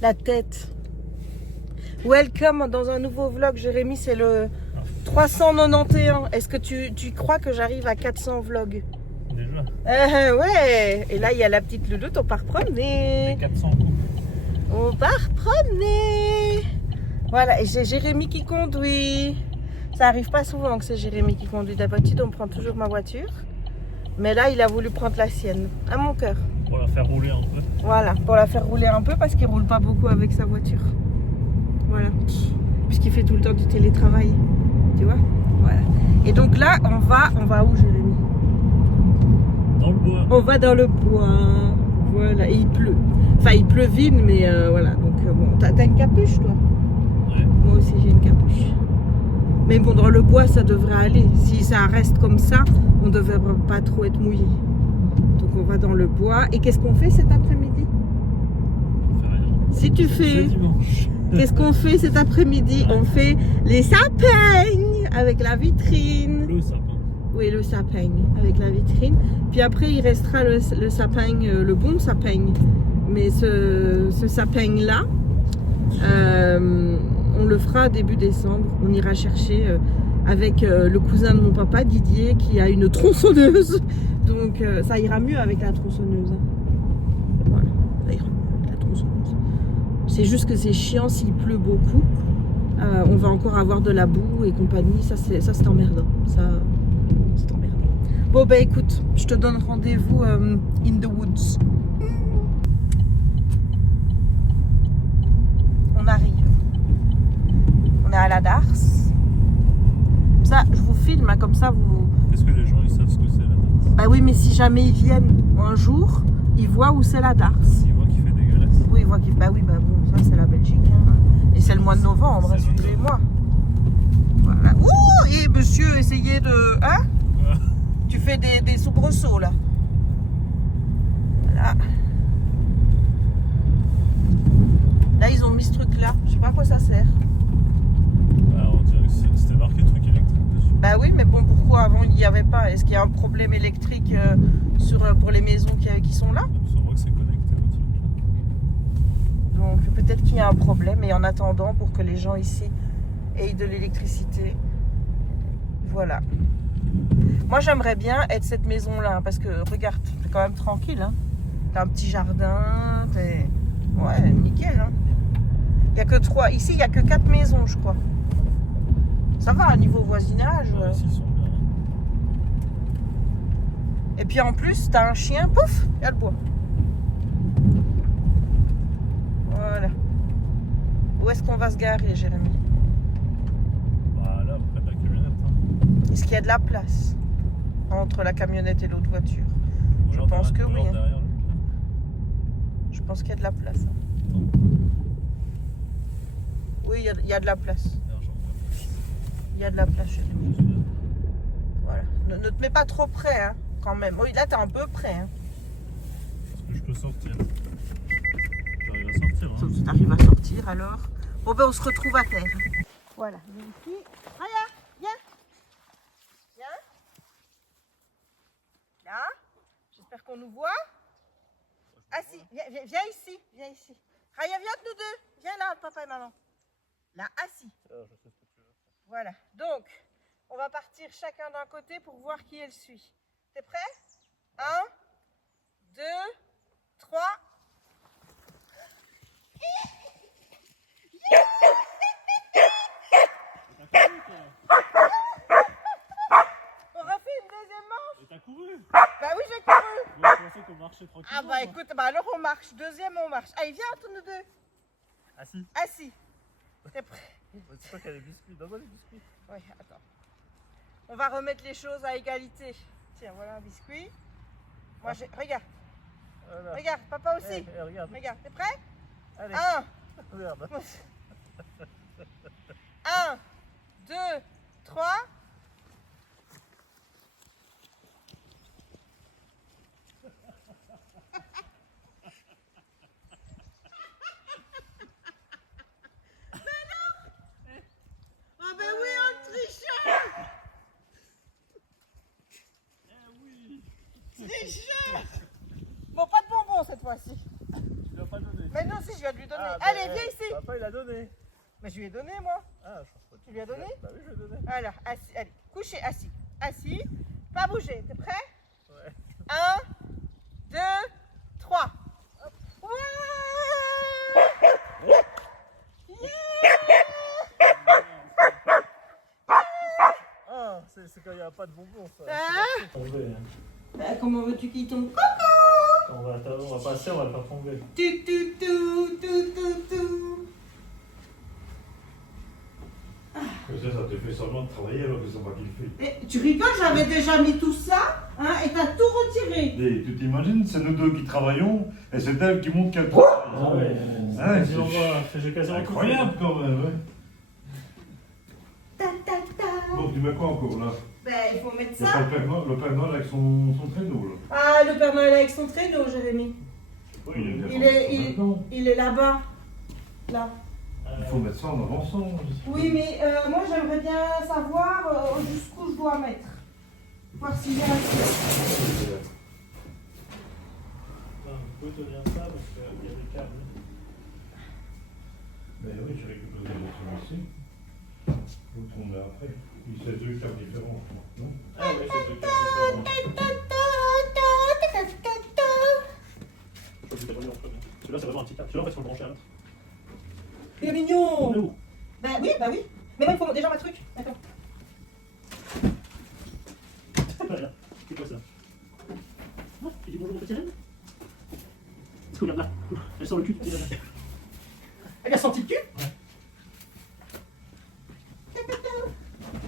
La tête. Welcome dans un nouveau vlog, Jérémy, c'est le 391. Est-ce que tu crois que j'arrive à 400 vlogs? Déjà. Ouais. Et là, il y a la petite louloute, on part promener. Les 400 coups. On part promener. Voilà, et j'ai Jérémy qui conduit. Ça arrive pas souvent que c'est Jérémy qui conduit. D'habitude, on prend toujours ma voiture. Mais là, il a voulu prendre la sienne, à mon cœur. Pour la faire rouler un peu. Voilà, pour la faire rouler un peu parce qu'il roule pas beaucoup avec sa voiture. Voilà. Puisqu'il fait tout le temps du télétravail. Tu vois? Voilà. Et donc là, on va où, Jérémy? Dans le bois. On va dans le bois. Voilà, et il pleut. Enfin, il pleuvine, mais voilà. Donc bon, t'as une capuche, toi? Ouais. Moi aussi, j'ai une capuche. Mais bon, dans le bois, ça devrait aller. Si ça reste comme ça, on ne devrait pas trop être mouillé. Donc on va dans le bois. Et qu'est-ce qu'on fait cet après-midi? On fait rien. Si tu C'est fais... dimanche. Qu'est-ce qu'on fait cet après-midi? On fait les sapins avec la vitrine. Le sapin. Oui, le sapin avec la vitrine. Puis après, il restera le sapin, le bon sapin. Mais ce sapin-là, on le fera début décembre. On ira chercher avec le cousin de mon papa, Didier, qui a une tronçonneuse. Donc ça ira mieux avec la tronçonneuse. Voilà, ça ira mieux avec la tronçonneuse. C'est juste que c'est chiant s'il pleut beaucoup. On va encore avoir de la boue et compagnie. Ça c'est emmerdant. Ça, c'est emmerdant. Bon, bah écoute, je te donne rendez-vous in the woods. On arrive. On est à la Dars. Ça, je vous filme, hein, comme ça vous... Est-ce que les gens ils savent ce que c'est la danse? Bah oui, mais si jamais ils viennent un jour, ils voient où c'est la Dars. Ils voient qu'il fait dégueulasse. Oui, ils voient qu'il... Bah oui, bah bon, ça c'est la Belgique. Hein. Et c'est le mois de novembre, C'est le suivez-moi. Voilà. Ouh, et monsieur, essayez de... Hein? Ah. Tu fais des soubresauts, là. Voilà. Là, ils ont mis ce truc-là. Je sais pas à quoi ça sert. Alors, on dirait que c'était marqué truc électrique dessus. Bah oui, mais bon, pourquoi avant il n'y avait pas? Est-ce qu'il y a un problème électrique pour les maisons qui sont là? On voit que c'est connecté au truc. Donc peut-être qu'il y a un problème. Et en attendant, pour que les gens ici aient de l'électricité, voilà. Moi, j'aimerais bien être cette maison-là, hein, parce que regarde, c'est quand même tranquille. Hein. T'as un petit jardin, t'es... Ouais, nickel. Hein. Il n'y a que 3. Ici, il n'y a que 4 maisons, je crois. Ça va, niveau voisinage. Ouais, ici, ils sont bien. Et puis en plus, t'as un chien, pouf, il y a le bois. Voilà. Où est-ce qu'on va se garer, Jérémy? Bah là, près de la camionnette. Hein. Est-ce qu'il y a de la place entre la camionnette et l'autre voiture? Je pense que oui. Hein. Derrière, Je pense qu'il y a de la place. Hein. Oui, il y a de la place. Il y a de la place chez nous. Voilà. Ne te mets pas trop près, hein, quand même. Oui, là, t'es un peu près. Hein. Est-ce que je peux sortir? J'arrive à sortir. Hein. Sauf que tu arrives à sortir, alors. Bon, ben, on se retrouve à terre. Voilà. Ici. Raya, viens. Viens. Là. J'espère qu'on nous voit. Ah si, viens ici. Viens ici. Raya, viens entre nous deux. Viens là, papa et maman. Là, assis. Je sais ce que tu veux. Voilà. Donc, on va partir chacun d'un côté pour voir qui elle suit. T'es prêt? 1, 2, 3. On refait une deuxième manche? Et t'as couru? Bah oui, j'ai couru. Je pensais qu'on marchait tranquillement. Ah bah écoute, bah alors on marche. Deuxième, on marche. Allez, viens entre nous deux. Assis. Assis. T'es prêt? C'est pas qu'il y a des biscuits. Donne-moi les biscuits. Ouais, attends. On va remettre les choses à égalité. Tiens, voilà un biscuit. Moi, j'ai... Regarde. Voilà. Regarde, papa aussi. Regarde. Regarde, t'es prêt? Allez. 1, Regarde. 1, 2, 3. Ah ben oui, on tricheur! Eh oui. Tricheur! Bon, pas de bonbons cette fois-ci. Tu lui as pas donné. Mais non, si, je viens de lui donner. Ah, Allez, bah, viens ici. Papa, il a donné. Mais je lui ai donné, moi. Ah, je pense pas. Tu lui as donné? Bah oui, je lui ai donné. Alors, assis, allez, couché, assis. Assis, pas bouger. T'es prêt? Ouais. 1, 2, 3. Ah, c'est quand il n'y a pas de bonbons, ça. Ah. Tomber, hein. Bah, comment veux-tu qu'il tombe? Quand on va passer, on va le faire tomber. Tu, tu, tu, tu, tu, tu. Ça te fait seulement de travailler alors que c'est pas qu'il fait. Eh, tu rigoles, j'avais déjà mis tout ça, hein, et t'as tout retiré. Et tu t'imagines, c'est nous deux qui travaillons et c'est elle qui montre qu'elle travaille. Ah ouais, Ah, j'ai quasiment tout incroyable quand même. Ouais. Ta, ta, ta. Donc tu mets quoi encore là? Ben, il faut mettre Il n'y a ça. pas le Père Noël avec son traîneau là. Ah, le Père Noël avec son traîneau, Jérémy. fait. Il est là-bas. Là. Il faut mettre ça en avançant. Oui, mais moi j'aimerais bien savoir jusqu'où je dois mettre. Voir s'il y a assez. On peut tenir ça parce qu'il y a des câbles. Mais oui, je récupère celui-ci. L'autre on met après. C'est deux câbles différents, non? Ah oui, c'est deux câbles différents. Je peux vous dévoiler en premier. Celui-là, c'est vraiment un petit câble. Celui-là, en fait, il faut le brancher à l'autre. Il est mignon. Où? Bah oui. Mais moi il faut déjà ma truc. Attends. Voilà. C'est quoi ça? Ah, tu dis bonjour au petit Rennes? Est-ce que regarde là? Elle sort le cul. Elle a senti le cul. Ouais.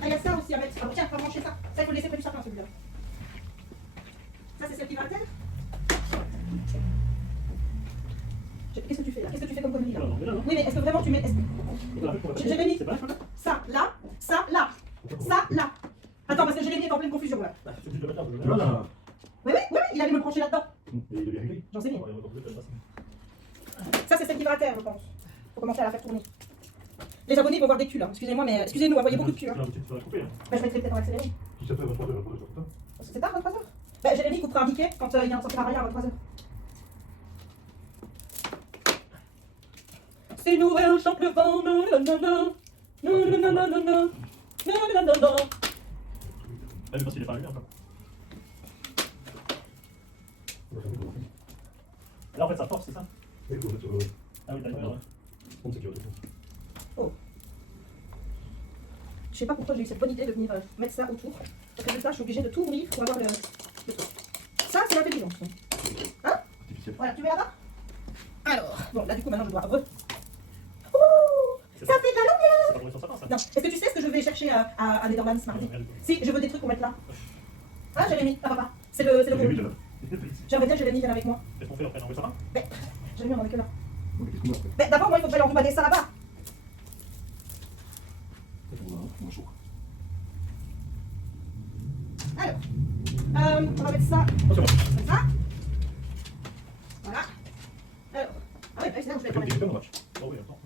Ah, il y a ça aussi à mettre. Ah, tiens, on va brancher ça. Ça, il faut laisser près du sapin, celui-là. Ça, c'est celle qui va à terre. Qu'est-ce que tu fais là? Qu'est-ce que tu fais comme connerie là? Oui, mais est-ce que vraiment tu mets. Jérémy, C'est pas ça, là, ça, là. Ça, là. Attends, parce que Jérémy est en pleine confusion là. Voilà. Oui, il allait me brancher là-dedans. Et il est bien réglé. J'en sais rien. Ça, c'est celle qui va à terre, je pense. Faut commencer à la faire tourner. Les abonnés vont voir des culs, hein. Excusez-moi, mais excusez-nous, envoyez beaucoup de culs. Hein. Tu vas couper. Bah, je mettrai peut-être en accéléré. Si ça fait 23 heures, pour le sortir. C'est tard, 23h. Bah, Jérémy coupera un ticket quand il y a un sortir à rien à 23h. C'est Noël, chante le vent, nanana. Nanana. Nanana. Ah, mais parce qu'il est pas allumé encore. Là, en fait, ça force, c'est ça? Ah oui, d'accord. Oh. Je sais pas pourquoi j'ai eu cette bonne idée de venir mettre ça autour. Parce que là, je suis obligée de tout ouvrir pour avoir le truc. Ça, c'est l'intelligence. Hein? Voilà, tu mets là-bas? Alors, bon, là, du coup, maintenant, je dois Ouh, ça fait de la lumière! C'est pas tombé sur sapin, ça? Non, est-ce que tu sais ce que je vais chercher à Netherlands mardi? Si, je veux des trucs pour mettre là. Ah, Jérémy, ah papa, c'est le gros. J'aimerais bien que Jérémy vienne avec moi. Qu'est-ce qu'on fait après? On met le sapin? Mais, Jérémy, on en est que là. Mais d'abord, moi, il faut que j'aille enroubader ça là-bas. Alors, on va mettre ça comme ça. Voilà. Alors, ah ouais, c'est là où je vais le mettre. Oh oui, attends.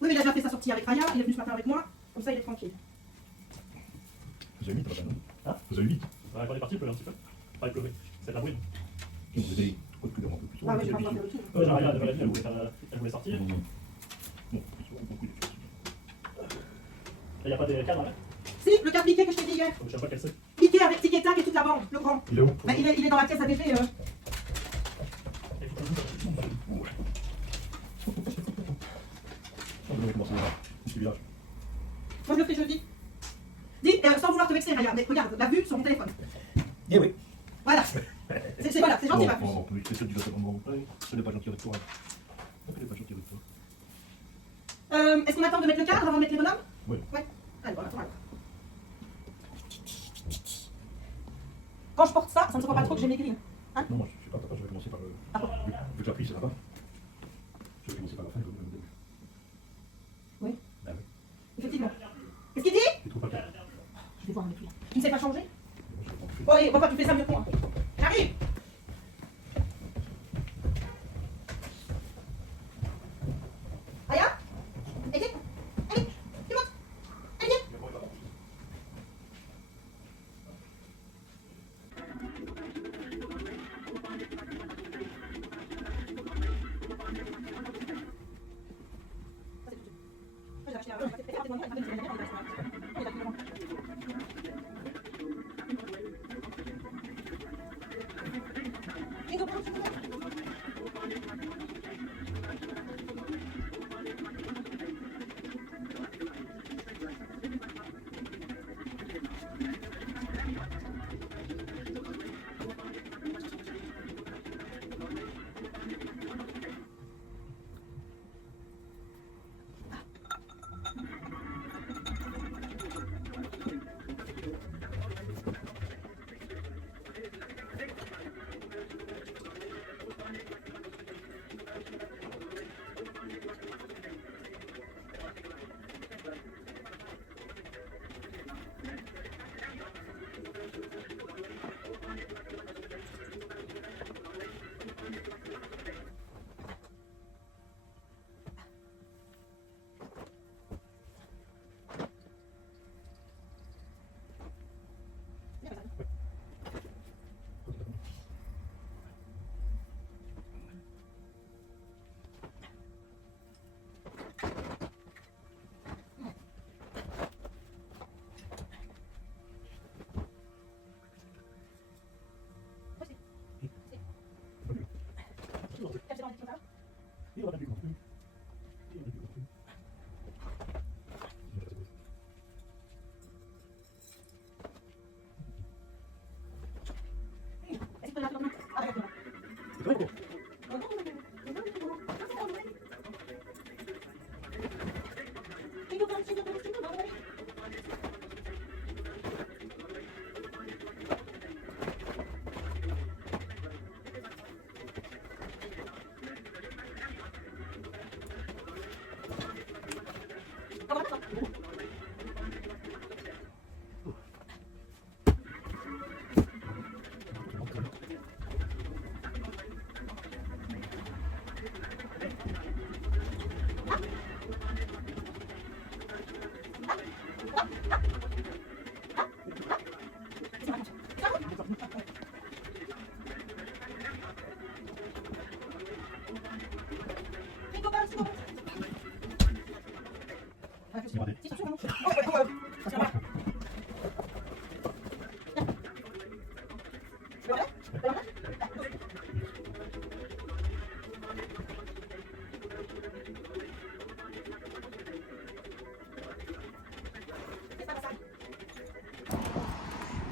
Oui, mais il a déjà fait sa sortie avec Raya, il est venu ce matin avec moi, comme ça il est tranquille. Vous avez 8 là-bas, non? Hein? Vous avez 8? Ouais, quand on est parti, il pleuvait un petit peu. Enfin, il pleuvait. C'est de la bruine. Vous avez quoi de couleur un peu plus? Ah oui, je vais pas faire le tour. J'ai rien, elle voulait sortir. Non, beaucoup de choses. Il n'y a pas de cadre là? Si, le cadre piqué que je t'ai dit hier. Je sais pas quel c'est. Piqué avec tic et tac et toute la bande, le grand. Il est où? Bah, il est dans la pièce à DG. Moi je le fais jeudi. Dis, sans vouloir te vexer, Raya, mais regarde, la vue sur mon téléphone. Eh oui. Voilà. Voilà, c'est gentil, ma puce. On peut lui faire du document. Ce n'est pas gentil avec toi. Ce n'est pas gentil avec toi. Est-ce qu'on attend de mettre le cadre avant de mettre les bonhommes? Oui. Ouais. Allez, voilà. Quand je porte ça, ça ne se voit pas trop que j'ai maigri. Hein? Non, moi je suis pas capable, je vais commencer par le. Vu que la prise c'est là-bas. Je vais commencer par la fin comme le début. Oui. Ah oui. Effectivement. Qu'est-ce qu'il dit? Tu trouves pas clair? Je vais voir avec lui. Tu ne sais pas changer? Moi, je vais pas en faire. Bon, allez, pourquoi tu fais ça mieux que moi? J'arrive! Raya? Allez, allez, tu montes! Allez, viens!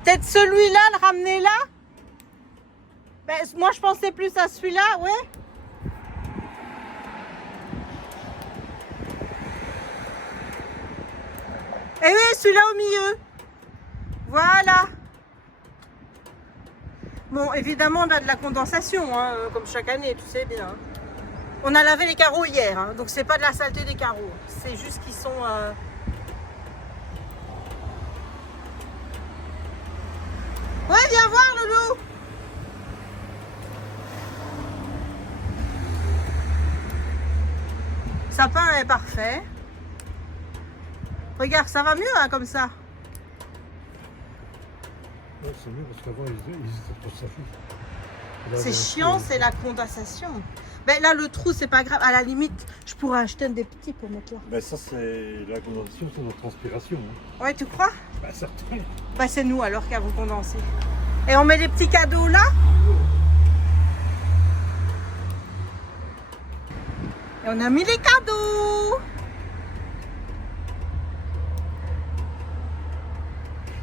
Peut-être celui-là, le ramener là. Ben, moi, je pensais plus à celui-là, ouais. Et oui, celui-là au milieu. Voilà. Bon, évidemment, on a de la condensation, hein, comme chaque année, tu sais bien. On a lavé les carreaux hier, hein, donc c'est pas de la saleté des carreaux. C'est juste qu'ils sont... Ouais, viens voir, Loulou. Le sapin est parfait. Regarde, ça va mieux hein, comme ça. Ouais, c'est mieux parce qu'avant ils étaient trop safis. C'est chiant, c'est la condensation. Ben là, le trou, c'est pas grave. À la limite, je pourrais acheter des petits pour mettre là. Ben ça c'est la condensation, c'est notre transpiration. Hein. Ouais, tu crois? Ben certain. Ben c'est nous alors qui avons condensé. Et on met les petits cadeaux là. Et on a mis les cadeaux.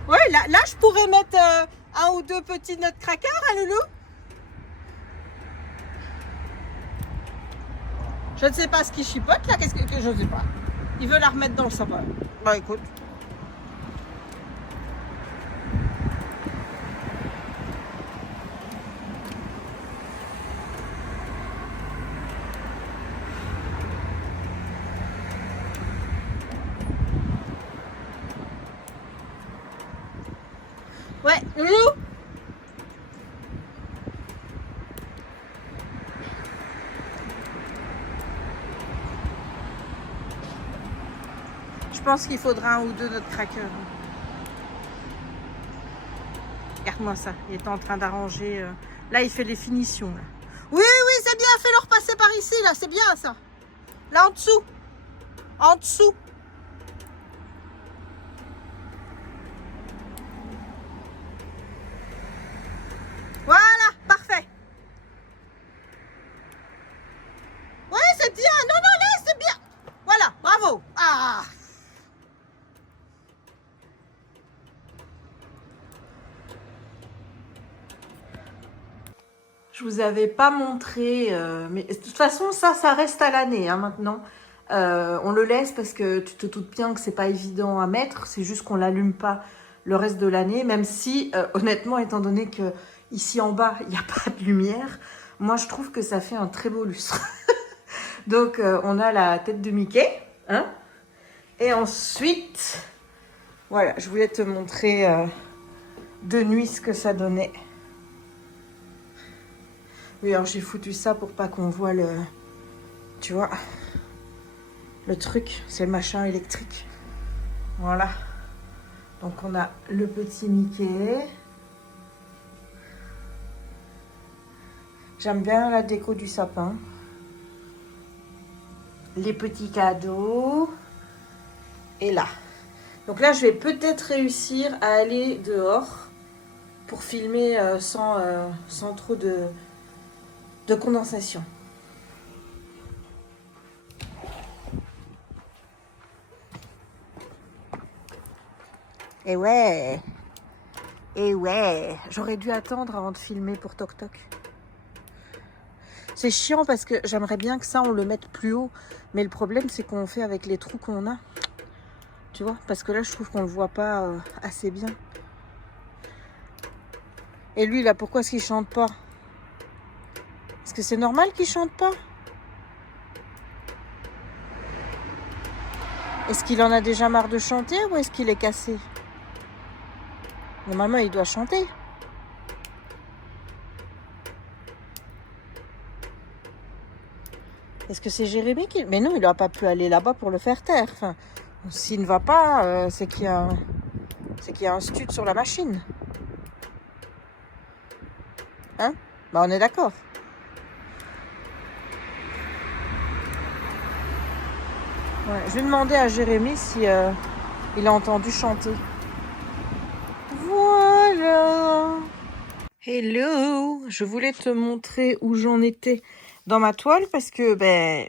Ouais, là je pourrais mettre un ou deux petits nutcrackers, hein, Loulou? Je ne sais pas ce qu'il chipote là, qu'est-ce que je ne sais pas. Il veut la remettre dans le sapin. Bah écoute. Ouais, Loulou. Je pense qu'il faudra un ou deux notre cracker. Regarde-moi ça, il est en train d'arranger. Là, il fait les finitions. Là. Oui, oui, c'est bien, fais-le repasser par ici, là, c'est bien ça. Là, en dessous. En dessous. Bravo. Ah. Je vous avais pas montré, mais de toute façon ça reste à l'année hein, maintenant. On le laisse parce que tu te doutes bien que c'est pas évident à mettre, c'est juste qu'on l'allume pas le reste de l'année, même si honnêtement étant donné que ici en bas il n'y a pas de lumière, moi je trouve que ça fait un très beau lustre. Donc on a la tête de Mickey, hein, et ensuite voilà, je voulais te montrer de nuit ce que ça donnait. Oui, alors j'ai foutu ça pour pas qu'on voit le... Tu vois, le truc, c'est le machin électrique. Voilà. Donc on a le petit Mickey. J'aime bien la déco du sapin. Les petits cadeaux. Et là. Donc là, je vais peut-être réussir à aller dehors pour filmer sans trop de condensation. Et ouais, j'aurais dû attendre avant de filmer pour Toc Toc. C'est chiant parce que j'aimerais bien que ça on le mette plus haut, mais le problème c'est qu'on fait avec les trous qu'on a, tu vois, parce que là je trouve qu'on le voit pas assez bien. Et lui là, pourquoi est-ce qu'il chante pas? Est-ce que c'est normal qu'il chante pas? Est-ce qu'il en a déjà marre de chanter ou est-ce qu'il est cassé? Normalement, il doit chanter. Est-ce que c'est Jérémy qui... Mais non, il n'a pas pu aller là-bas pour le faire taire. Enfin, s'il ne va pas, c'est qu'il y a un stud sur la machine. Hein? Bah, on est d'accord. Ouais, je vais demander à Jérémy si il a entendu chanter. Voilà. Hello. Je voulais te montrer où j'en étais dans ma toile parce que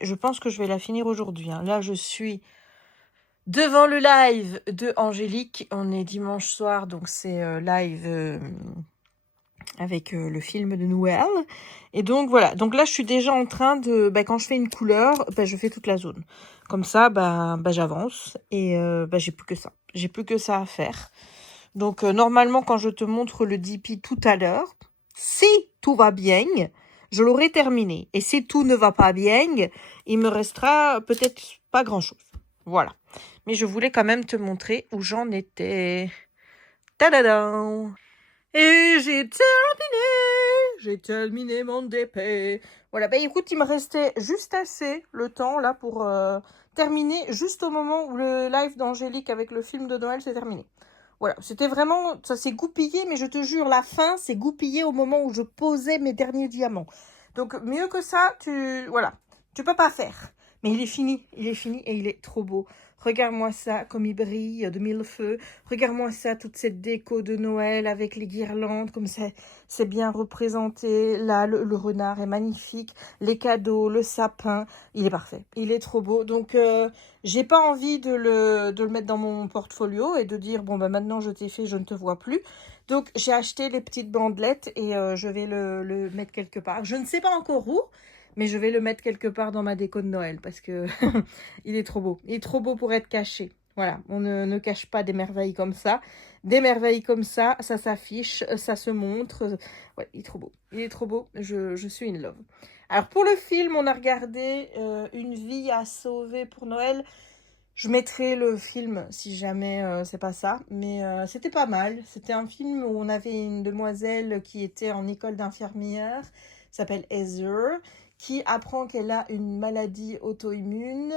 je pense que je vais la finir aujourd'hui. Hein. Là, je suis devant le live de Angélique. On est dimanche soir, donc c'est live avec le film de Noël. Et donc voilà. Donc là, je suis déjà en train de... quand je fais une couleur, je fais toute la zone. Comme ça, j'avance et j'ai plus que ça. J'ai plus que ça à faire. Donc normalement, quand je te montre le DP tout à l'heure, si tout va bien, je l'aurai terminé. Et si tout ne va pas bien, il me restera peut-être pas grand-chose. Voilà. Mais je voulais quand même te montrer où j'en étais. Tadadam! Et j'ai terminé mon DP. Voilà, écoute, il me restait juste assez le temps là pour terminer, juste au moment où le live d'Angélique avec le film de Noël s'est terminé. Voilà, c'était vraiment, ça s'est goupillé, mais je te jure, la fin s'est goupillée au moment où je posais mes derniers diamants. Donc, mieux que ça, tu peux pas faire. Mais il est fini et il est trop beau. Regarde-moi ça, comme il brille de mille feux. Regarde-moi ça, toute cette déco de Noël avec les guirlandes, comme ça, c'est bien représenté. Là, le renard est magnifique. Les cadeaux, le sapin, il est parfait. Il est trop beau. Donc, j'ai pas envie de le mettre dans mon portfolio et de dire, bon, maintenant je t'ai fait, je ne te vois plus. Donc, j'ai acheté les petites bandelettes et je vais le mettre quelque part. Je ne sais pas encore où. Mais je vais le mettre quelque part dans ma déco de Noël parce que il est trop beau. Il est trop beau pour être caché. Voilà, on ne cache pas des merveilles comme ça. Des merveilles comme ça s'affiche, ça se montre. Ouais, il est trop beau. Il est trop beau. Je suis in love. Alors, pour le film, on a regardé Une vie à sauver pour Noël. Je mettrai le film si jamais c'est pas ça. Mais c'était pas mal. C'était un film où on avait une demoiselle qui était en école d'infirmière. S'appelle Heather, qui apprend qu'elle a une maladie auto-immune,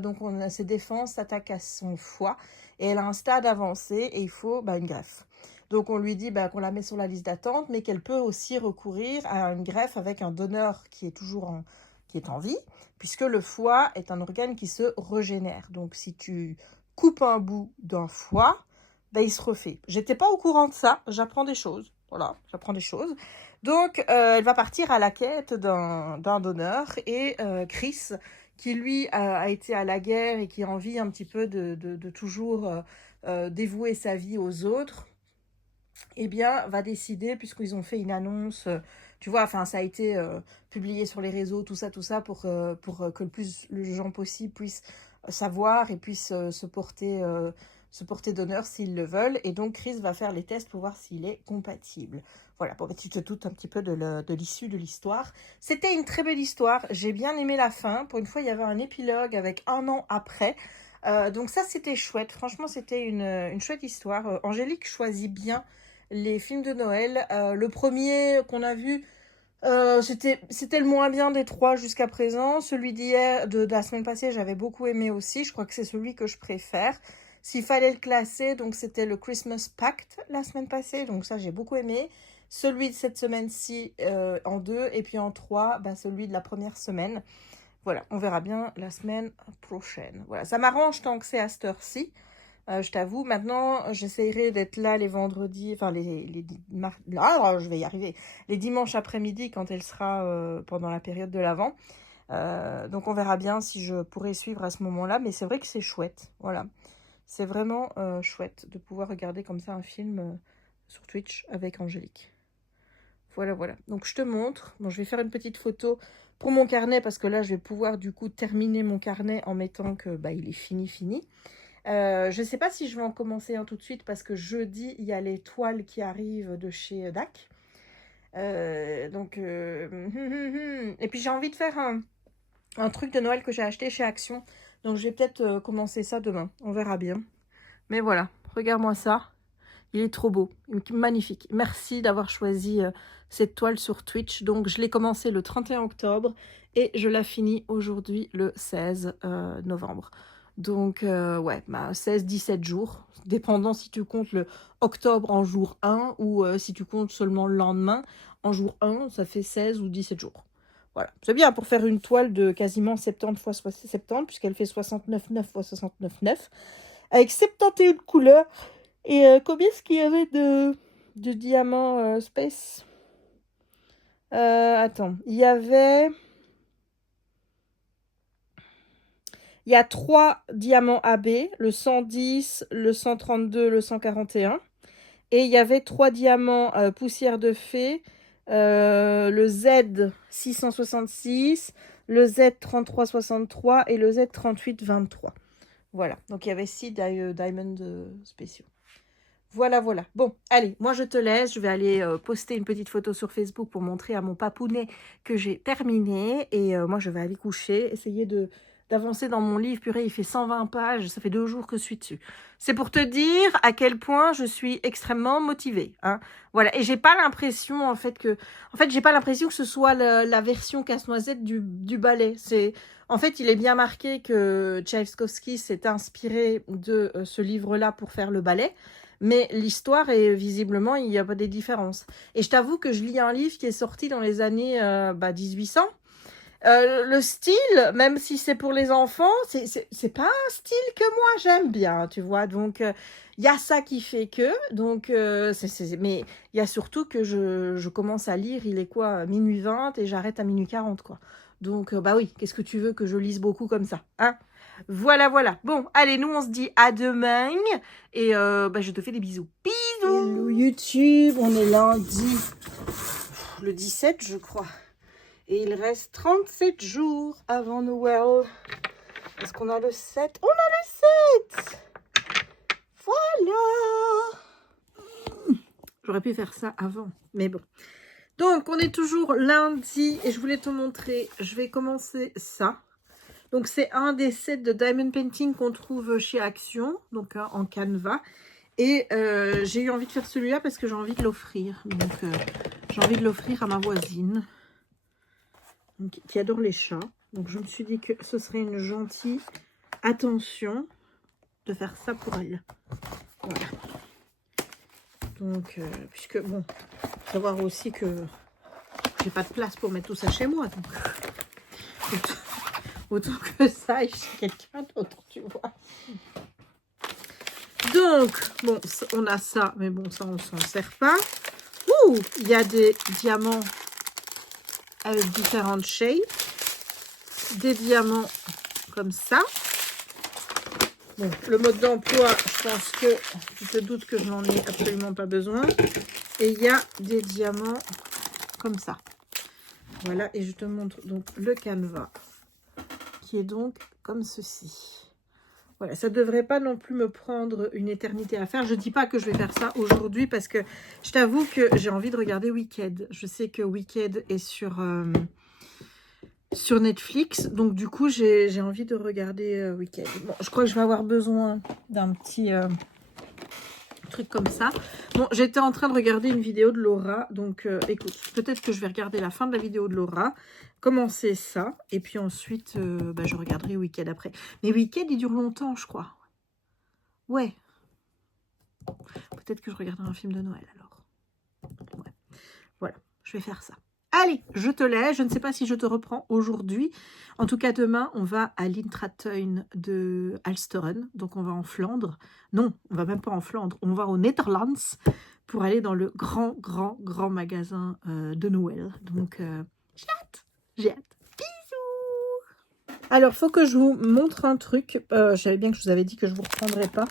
donc ses défenses s'attaquent à son foie, et elle a un stade avancé, et il faut une greffe. Donc on lui dit qu'on la met sur la liste d'attente, mais qu'elle peut aussi recourir à une greffe avec un donneur qui est en vie, puisque le foie est un organe qui se régénère. Donc si tu coupes un bout d'un foie, il se refait. J'étais pas au courant de ça, j'apprends des choses. Voilà, j'apprends des choses. Donc, elle va partir à la quête d'un donneur et Chris, qui lui a été à la guerre et qui a envie un petit peu de toujours dévouer sa vie aux autres, eh bien, va décider, puisqu'ils ont fait une annonce, tu vois, enfin, ça a été publié sur les réseaux, tout ça, pour que le plus de gens possible puissent savoir et puissent se porter d'honneur s'ils le veulent. Et donc, Chris va faire les tests pour voir s'il est compatible. Voilà, bon, tu te doutes un petit peu de l'issue de l'histoire. C'était une très belle histoire. J'ai bien aimé la fin. Pour une fois, il y avait un épilogue avec 1 an après. Donc ça, c'était chouette. Franchement, c'était une chouette histoire. Angélique choisit bien les films de Noël. Le premier qu'on a vu, c'était le moins bien des 3 jusqu'à présent. Celui d'hier, de la semaine passée, j'avais beaucoup aimé aussi. Je crois que c'est celui que je préfère. S'il fallait le classer, donc c'était le Christmas Pact la semaine passée. Donc ça, j'ai beaucoup aimé. Celui de cette semaine-ci en 2. Et puis en 3, bah, celui de la première semaine. Voilà, on verra bien la semaine prochaine. Voilà, ça m'arrange tant que c'est à cette heure-ci. Je t'avoue, maintenant, j'essaierai d'être là les vendredis, enfin je vais y arriver, les dimanches après-midi quand elle sera pendant la période de l'Avent. Donc on verra bien si je pourrai suivre à ce moment-là, mais c'est vrai que c'est chouette, voilà. C'est vraiment chouette de pouvoir regarder comme ça un film sur Twitch avec Angélique. Voilà. Donc je te montre. Bon, je vais faire une petite photo pour mon carnet parce que là, je vais pouvoir du coup terminer mon carnet en mettant que bah, il est fini. Je ne sais pas si je vais en commencer un tout de suite parce que jeudi, il y a les toiles qui arrivent de chez DAC. Et puis j'ai envie de faire un truc de Noël que j'ai acheté chez Action. Donc je vais peut-être commencer ça demain. On verra bien. Mais voilà, regarde-moi ça. Il est trop beau, magnifique. Merci d'avoir choisi cette toile sur Twitch. Donc, je l'ai commencé le 31 octobre et je la finis aujourd'hui le 16 novembre. Donc, ouais, 16-17 jours, dépendant si tu comptes le octobre en jour 1 ou si tu comptes seulement le lendemain. En jour 1, ça fait 16 ou 17 jours. Voilà, c'est bien pour faire une toile de quasiment 70 x 70, puisqu'elle fait 69,9 x 69,9, avec 71 couleurs. Et combien est-ce qu'il y avait de diamants space? Attends, il y a 3 diamants AB, le 110, le 132, le 141. Et il y avait 3 diamants poussière de fée, le Z666, le Z3363 et le Z3823. Voilà, donc il y avait 6 diamonds spéciaux. Voilà. Bon, allez, moi je te laisse. Je vais aller poster une petite photo sur Facebook pour montrer à mon papounet que j'ai terminé. Et moi, je vais aller coucher, essayer d'avancer dans mon livre. Purée, il fait 120 pages. Ça fait 2 jours que je suis dessus. C'est pour te dire à quel point je suis extrêmement motivée. Hein. Voilà, et j'ai pas l'impression, en fait, que ce soit la version casse-noisette du ballet. En fait, il est bien marqué que Tchaïkovski s'est inspiré de ce livre-là pour faire le ballet. Mais l'histoire, est visiblement, il n'y a pas des différences. Et je t'avoue que je lis un livre qui est sorti dans les années 1800. Le style, même si c'est pour les enfants, c'est pas un style que moi j'aime bien, tu vois. Donc, il y a ça qui fait que. Donc, mais il y a surtout que je commence à lire, il est quoi, minuit 20 et j'arrête à minuit 40, quoi. Donc, bah oui, qu'est-ce que tu veux que je lise beaucoup comme ça, hein? Voilà. Bon, allez, nous, on se dit à demain. Et je te fais des bisous. Bisous. Hello YouTube, on est lundi. Le 17, je crois. Et il reste 37 jours avant Noël. Est-ce qu'on a le 7? On a le 7. Voilà. J'aurais pu faire ça avant, mais bon. Donc, on est toujours lundi. Et je voulais te montrer. Je vais commencer ça. Donc, c'est un des sets de Diamond Painting qu'on trouve chez Action, donc en canevas. Et j'ai eu envie de faire celui-là parce que j'ai envie de l'offrir. Donc, j'ai envie de l'offrir à ma voisine donc, qui adore les chats. Donc, je me suis dit que ce serait une gentille attention de faire ça pour elle. Voilà. Donc, puisque, bon, savoir aussi que j'ai pas de place pour mettre tout ça chez moi. Donc, autant que ça aille chez quelqu'un d'autre, tu vois. Donc, bon, on a ça, mais bon, ça, on s'en sert pas. Ouh, il y a des diamants avec différentes shapes. Des diamants comme ça. Bon, le mode d'emploi, je pense que tu te doutes que je n'en ai absolument pas besoin. Et il y a des diamants comme ça. Voilà, et je te montre donc le canevas qui est donc comme ceci. Voilà, ça ne devrait pas non plus me prendre une éternité à faire. Je ne dis pas que je vais faire ça aujourd'hui parce que je t'avoue que j'ai envie de regarder Wicked. Je sais que Wicked est sur Netflix. Donc du coup, j'ai envie de regarder Wicked. Bon, je crois que je vais avoir besoin d'un petit truc comme ça. Bon, j'étais en train de regarder une vidéo de Laura. Donc écoute, peut-être que je vais regarder la fin de la vidéo de Laura. Commencer ça. Et puis ensuite, je regarderai Wicked après. Mais Wicked, il dure longtemps, je crois. Ouais. Peut-être que je regarderai un film de Noël alors. Ouais. Voilà, je vais faire ça. Allez, je te laisse. Je ne sais pas si je te reprends aujourd'hui. En tout cas, demain, on va à l'Intratuin de Alsteren. Donc, on va en Flandre. Non, on va même pas en Flandre. On va aux Netherlands pour aller dans le grand magasin de Noël. Donc, j'ai hâte. J'ai hâte. Bisous. Alors, faut que je vous montre un truc. Je savais bien que je vous avais dit que je ne vous reprendrais pas.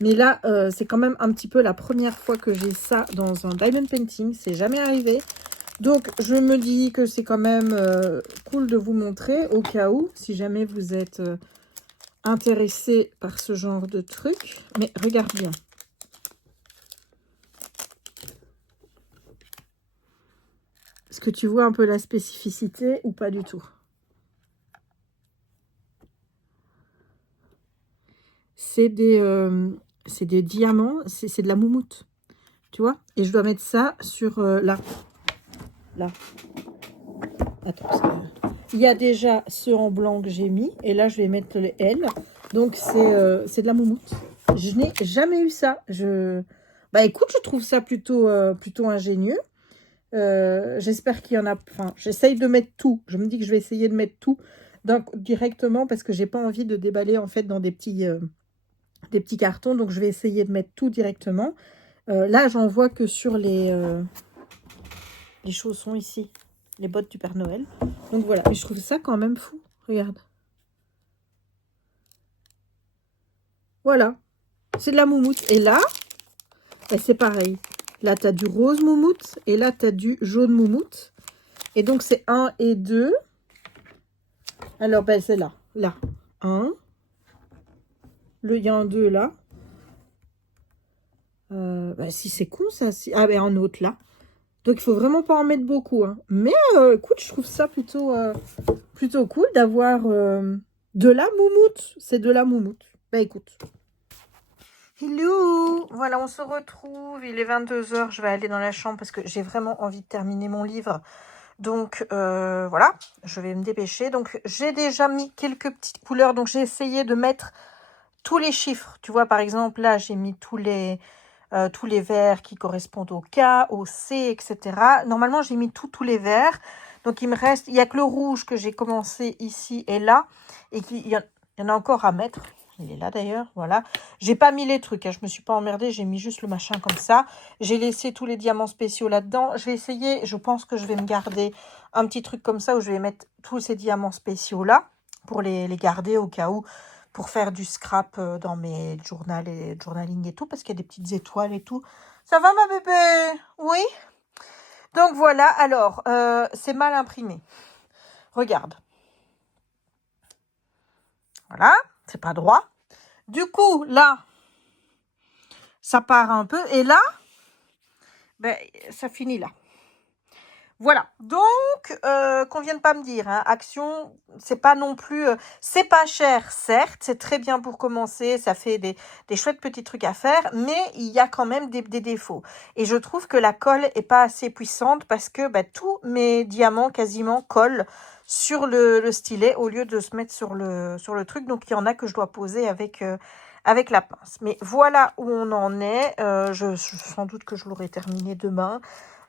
Mais là, c'est quand même un petit peu la première fois que j'ai ça dans un diamond painting. C'est jamais arrivé. Donc, je me dis que c'est quand même cool de vous montrer au cas où, si jamais vous êtes intéressé par ce genre de truc. Mais regarde bien. Est-ce que tu vois un peu la spécificité ou pas du tout? C'est des diamants, c'est de la moumoute. Tu vois? Et je dois mettre ça sur là. Là. Attends, parce que il y a déjà ceux en blanc que j'ai mis. Et là, je vais mettre les L. Donc, c'est de la moumoute. Je n'ai jamais eu ça. Bah, écoute, je trouve ça plutôt ingénieux. J'espère qu'il y en a... Enfin, j'essaye de mettre tout. Je me dis que je vais essayer de mettre tout directement parce que j'ai pas envie de déballer, en fait, dans des petits cartons. Donc, je vais essayer de mettre tout directement. Là, j'en vois que sur les chaussons ici, les bottes du Père Noël. Donc voilà, mais je trouve ça quand même fou. Regarde. Voilà, c'est de la moumoute. Et là, c'est pareil. Là, tu as du rose moumoute et là, tu as du jaune moumoute. Et donc, c'est 1 et 2. Alors, c'est là. Là, 1. Il y a un 2 là. Si c'est con, ça. Ah, un autre là. Donc, il faut vraiment pas en mettre beaucoup. Hein. Mais, écoute, je trouve ça plutôt cool d'avoir de la moumoute. C'est de la moumoute. Écoute. Hello! Voilà, on se retrouve. Il est 22 h. Je vais aller dans la chambre parce que j'ai vraiment envie de terminer mon livre. Donc, voilà, je vais me dépêcher. Donc, j'ai déjà mis quelques petites couleurs. Donc, j'ai essayé de mettre tous les chiffres. Tu vois, par exemple, là, j'ai mis tous les verts qui correspondent au K, au C, etc. Normalement, j'ai mis tous les verts. Donc, il me reste... Il n'y a que le rouge que j'ai commencé ici et là. Et il y en a encore à mettre. Il est là d'ailleurs, voilà. J'ai pas mis les trucs, hein, je me suis pas emmerdée. J'ai mis juste le machin comme ça. J'ai laissé tous les diamants spéciaux là-dedans. Je vais essayer, je pense que je vais me garder un petit truc comme ça où je vais mettre tous ces diamants spéciaux là. Pour les garder au cas où. Pour faire du scrap dans mes journaling et tout. Parce qu'il y a des petites étoiles et tout. Ça va ma bébé? Oui. Donc voilà, alors, c'est mal imprimé. Regarde. Voilà, c'est pas droit. Du coup, là, ça part un peu. Et là, ça finit là. Voilà. Donc, qu'on vienne pas me dire, hein, Action, c'est pas non plus... c'est pas cher, certes. C'est très bien pour commencer. Ça fait des chouettes petits trucs à faire. Mais il y a quand même des défauts. Et je trouve que la colle est pas assez puissante parce que tous mes diamants quasiment collent sur le stylet au lieu de se mettre sur le truc. Donc, il y en a que je dois poser avec la pince. Mais voilà où on en est. Sans doute que je l'aurai terminé demain.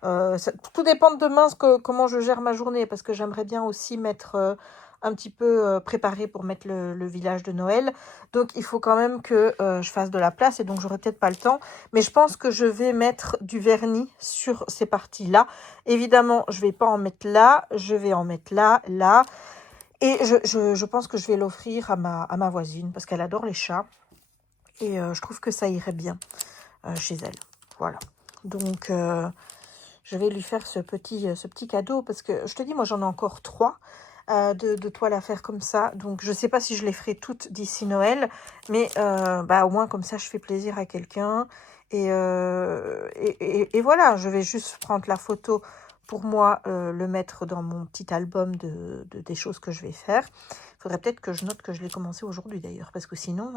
Tout dépend de demain comment je gère ma journée. Parce que j'aimerais bien aussi mettre un petit peu préparé pour mettre le village de Noël. Donc, il faut quand même que je fasse de la place. Et donc, j'aurai peut-être pas le temps. Mais je pense que je vais mettre du vernis sur ces parties-là. Évidemment, je vais pas en mettre là. Je vais en mettre là, là. Et je pense que je vais l'offrir à ma voisine parce qu'elle adore les chats. Et je trouve que ça irait bien chez elle. Voilà. Donc, je vais lui faire ce petit cadeau parce que, je te dis, moi, j'en ai encore 3 de toiles à faire comme ça. Donc, je ne sais pas si je les ferai toutes d'ici Noël. Mais au moins, comme ça, je fais plaisir à quelqu'un. Et voilà, je vais juste prendre la photo pour moi, le mettre dans mon petit album des choses que je vais faire. Il faudrait peut-être que je note que je l'ai commencé aujourd'hui d'ailleurs, parce que sinon,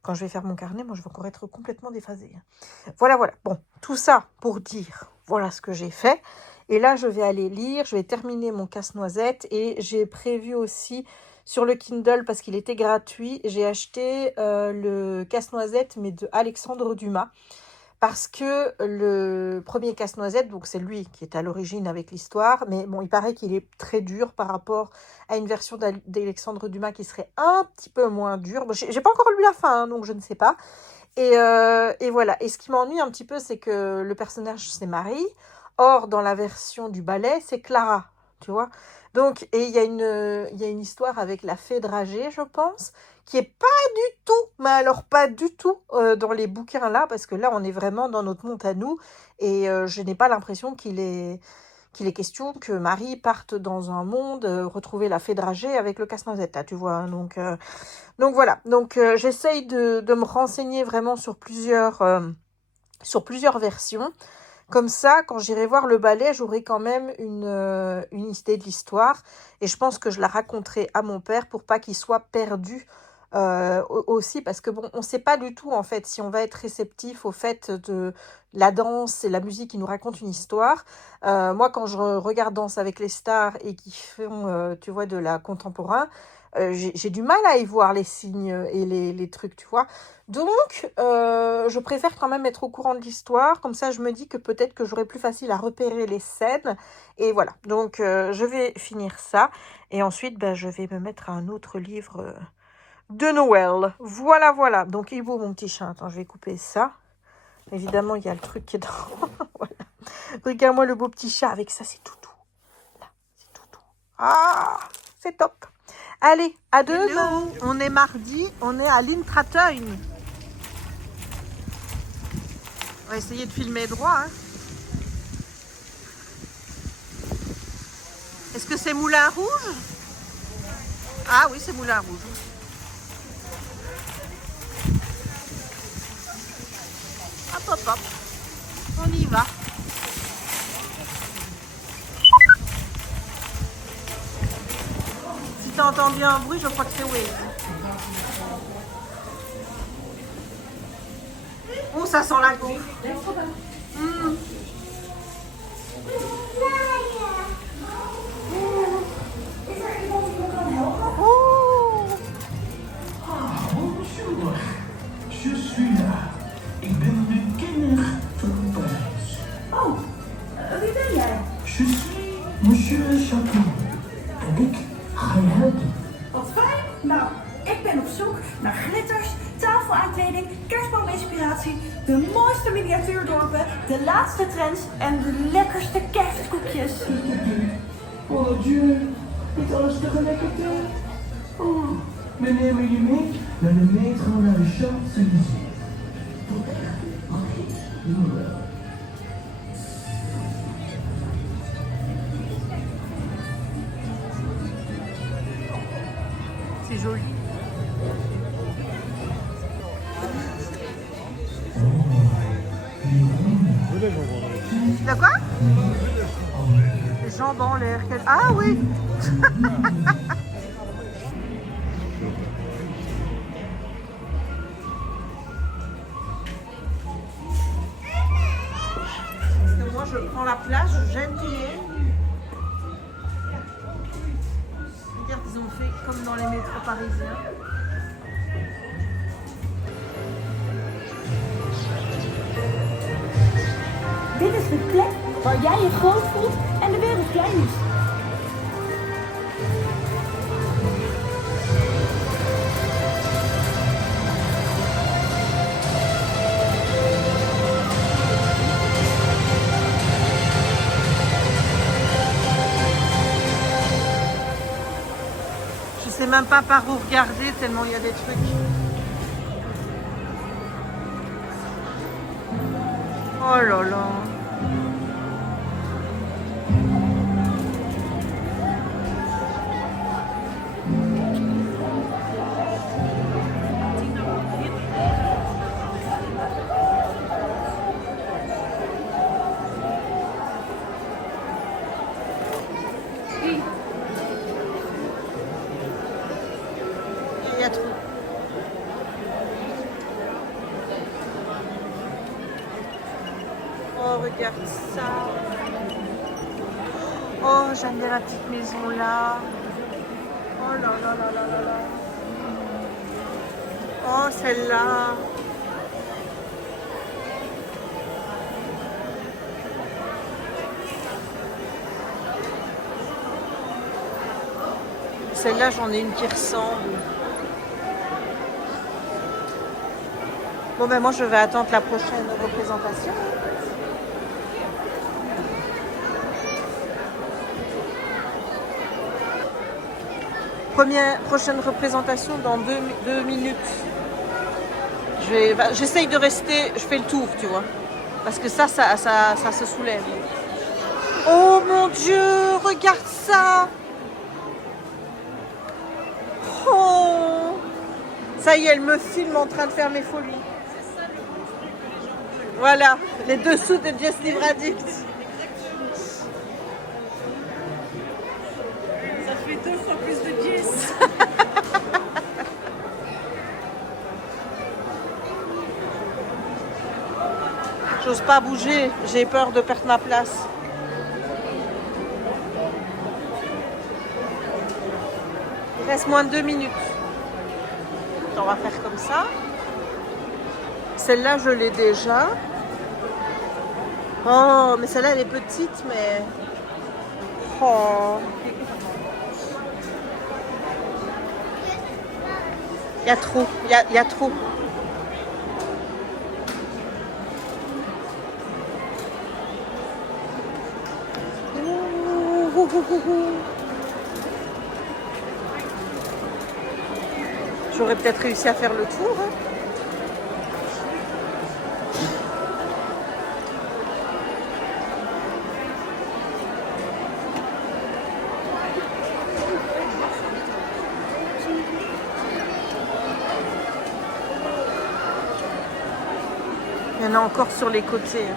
quand je vais faire mon carnet, moi, je vais encore être complètement déphasée. Voilà, voilà. Bon, tout ça pour dire, voilà ce que j'ai fait. Et là, je vais aller lire, je vais terminer mon casse-noisette et j'ai prévu aussi sur le Kindle, parce qu'il était gratuit, j'ai acheté le casse-noisette, mais de Alexandre Dumas. Parce que le premier casse-noisette, donc c'est lui qui est à l'origine avec l'histoire, mais bon, il paraît qu'il est très dur par rapport à une version d'Alexandre Dumas qui serait un petit peu moins dure. Bon, j'ai pas encore lu la fin, hein, donc je ne sais pas. Et voilà. Et ce qui m'ennuie un petit peu, c'est que le personnage, c'est Marie. Or, dans la version du ballet, c'est Clara, tu vois. Donc, et il y a une histoire avec la fée dragée, je pense, qui est pas du tout, mais alors pas du tout dans les bouquins là, parce que là, on est vraiment dans notre monde à nous, et je n'ai pas l'impression qu'il est question que Marie parte dans un monde, retrouver la fée dragée avec le casse-noisette, là, tu vois. Hein, donc voilà. Donc j'essaye de me renseigner vraiment sur plusieurs versions. Comme ça, quand j'irai voir le ballet, j'aurai quand même une idée de l'histoire. Et je pense que je la raconterai à mon père pour pas qu'il soit perdu aussi. Parce que bon, on ne sait pas du tout en fait si on va être réceptif au fait de la danse et la musique qui nous racontent une histoire. Moi, quand je regarde Danse avec les stars et qui font, tu vois, de la contemporain, j'ai du mal à y voir les signes et les trucs, tu vois. Donc, je préfère quand même être au courant de l'histoire. Comme ça, je me dis que peut-être que j'aurai plus facile à repérer les scènes. Et voilà. Donc, je vais finir ça. Et ensuite, je vais me mettre à un autre livre de Noël. Voilà, voilà. Donc, il est beau, mon petit chat. Attends, je vais couper ça. Évidemment, il y a le truc qui est dans... Voilà. Regarde-moi le beau petit chat avec ça. C'est tout doux. Là, c'est tout doux. Ah, c'est top. Allez, à demain. On est mardi, on est à l'Intrateun. On va essayer de filmer droit. Hein. Est-ce que c'est Moulin Rouge? Ah oui, c'est Moulin Rouge. Hop, hop, hop. On y va. Si tu as entendu un bruit, je crois que c'est Waze. Oh, ça sent la gaufre. Mmh. Oh. Bonjour, je suis là. Ik ben de kenner van Parijs. Oh, wie ben jij? Je suis Monsieur Chapeau. En ik ga je helpen. Wat fijn. Nou, ik ben op zoek naar glitters, tafelaankleding, kerstboominspiratie, de mooiste miniatuurdorpen, de laatste trends en de lekkerste kerstkoekjes. Oh Dieu, niet alles tegelijkertijd. Oh, we nemen je mee naar de metro naar de Champs-Élysées. Voor echt, oké, doen we wel. C'est joli. De quoi? Les jambes en l'air. Ah oui. Parce que moi je prends la place, je gêne tout le monde. Regarde, ils ont fait comme dans les métros parisiens. Dit is de plek waar jij je groot voelt en de wereld klein is. même pas par où regarder tellement il y a des trucs. Oh là là. Il y a trop. Oh, regarde ça. Oh, j'aime bien la petite maison là. Oh là là là là là là. Oh, celle-là. Celle-là, j'en ai une qui ressemble. Bon, ben moi, je vais attendre la prochaine représentation. Prochaine représentation dans 2 minutes. J'essaye de rester, je fais le tour, tu vois. Parce que ça se soulève. Oh mon Dieu, regarde ça. Oh, ça y est, elle me filme en train de faire mes folies. Voilà, les dessous de Jess Livre Addict. Ça fait 2 fois plus de Jess. J'ose pas bouger, j'ai peur de perdre ma place. Il reste moins de 2 minutes. On va faire comme ça. Celle-là, je l'ai déjà. Oh, mais celle-là, elle est petite, mais... Oh. Il y a trop, il y a trop. J'aurais peut-être réussi à faire le tour. Hein. Il y en a encore sur les côtés.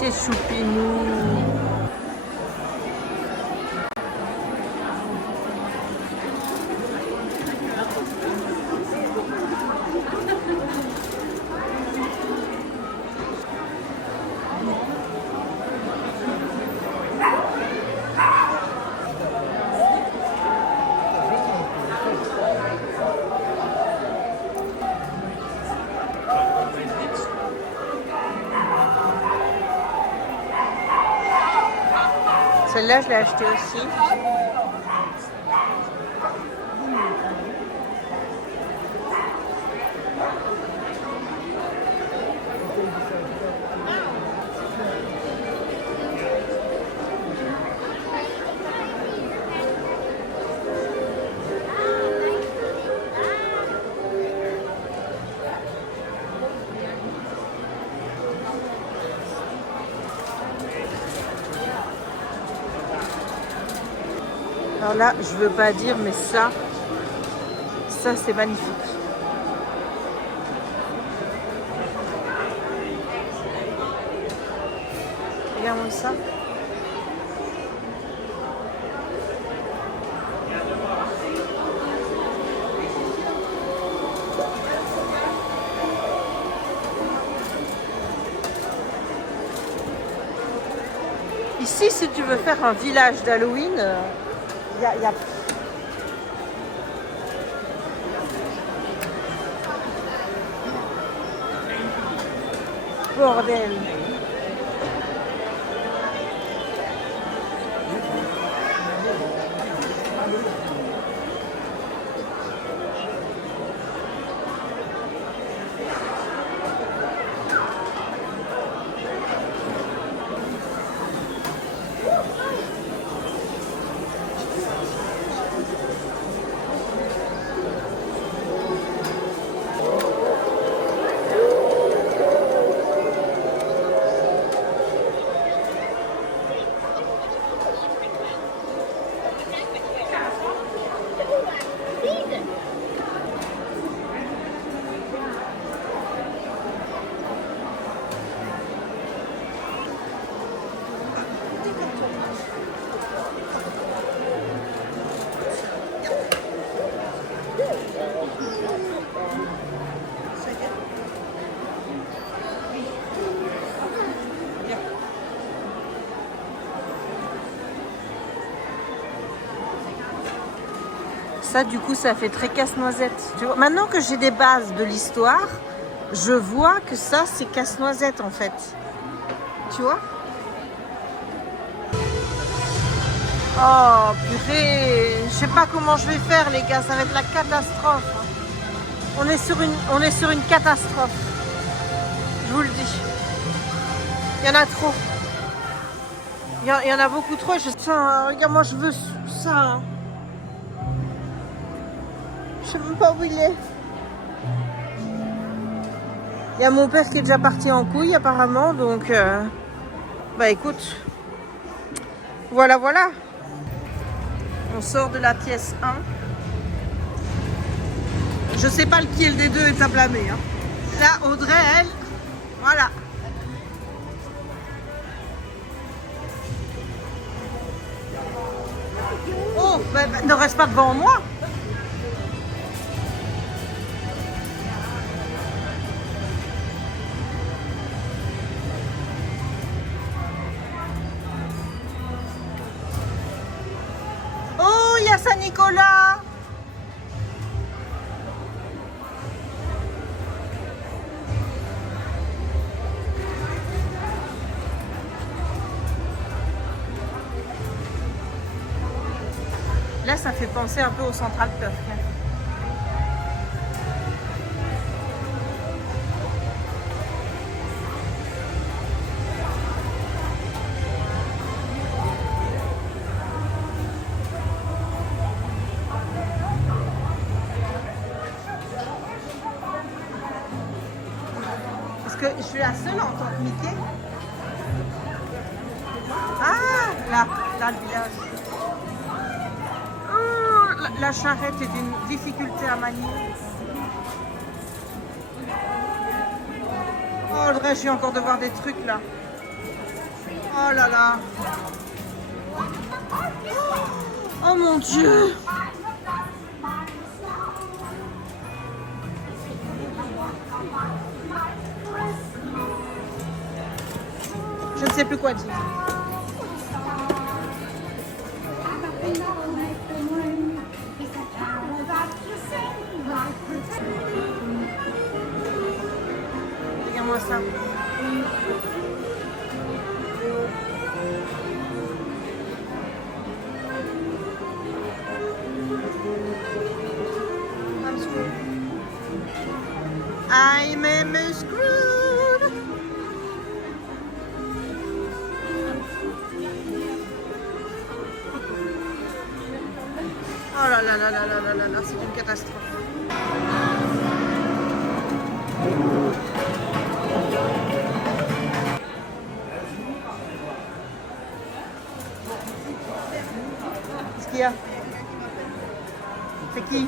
C'est choupinou. Celle-là, je l'ai achetée aussi. Alors là, je veux pas dire, mais ça c'est magnifique. Regarde-moi ça. Ici, si tu veux faire un village d'Halloween, il y a... Bordel. Ça, du coup, ça fait très casse-noisette. Tu vois, maintenant que j'ai des bases de l'histoire, je vois que ça, c'est casse-noisette, en fait. Tu vois? Oh, purée. Je sais pas comment je vais faire, les gars. Ça va être la catastrophe. On est sur une catastrophe. Je vous le dis. Il y en a trop. Il y en a beaucoup trop. Regarde, moi, je veux ça. Je sais même pas où il est. Il y a mon père qui est déjà parti en couille apparemment, donc bah écoute, voilà. On sort de la pièce 1. Je sais pas lequel des deux est à blâmer. Hein. Là, Audrey, elle, voilà. Oh, bah, ne reste pas devant moi. Saint-Nicolas. Là, ça fait penser un peu au Central Perk. Que je suis la seule en tant que Mickey. Ah, là le village. Oh, la charrette est d'une difficulté à manier. Oh, Audrey, je vais encore devoir des trucs là. Oh là là. Oh mon Dieu. Je ne sais plus quoi dire. Regarde-moi ça. I'm screwed. Oh là là là là là là là là, c'est une catastrophe. Qu'est-ce qu'il y a? C'est qui?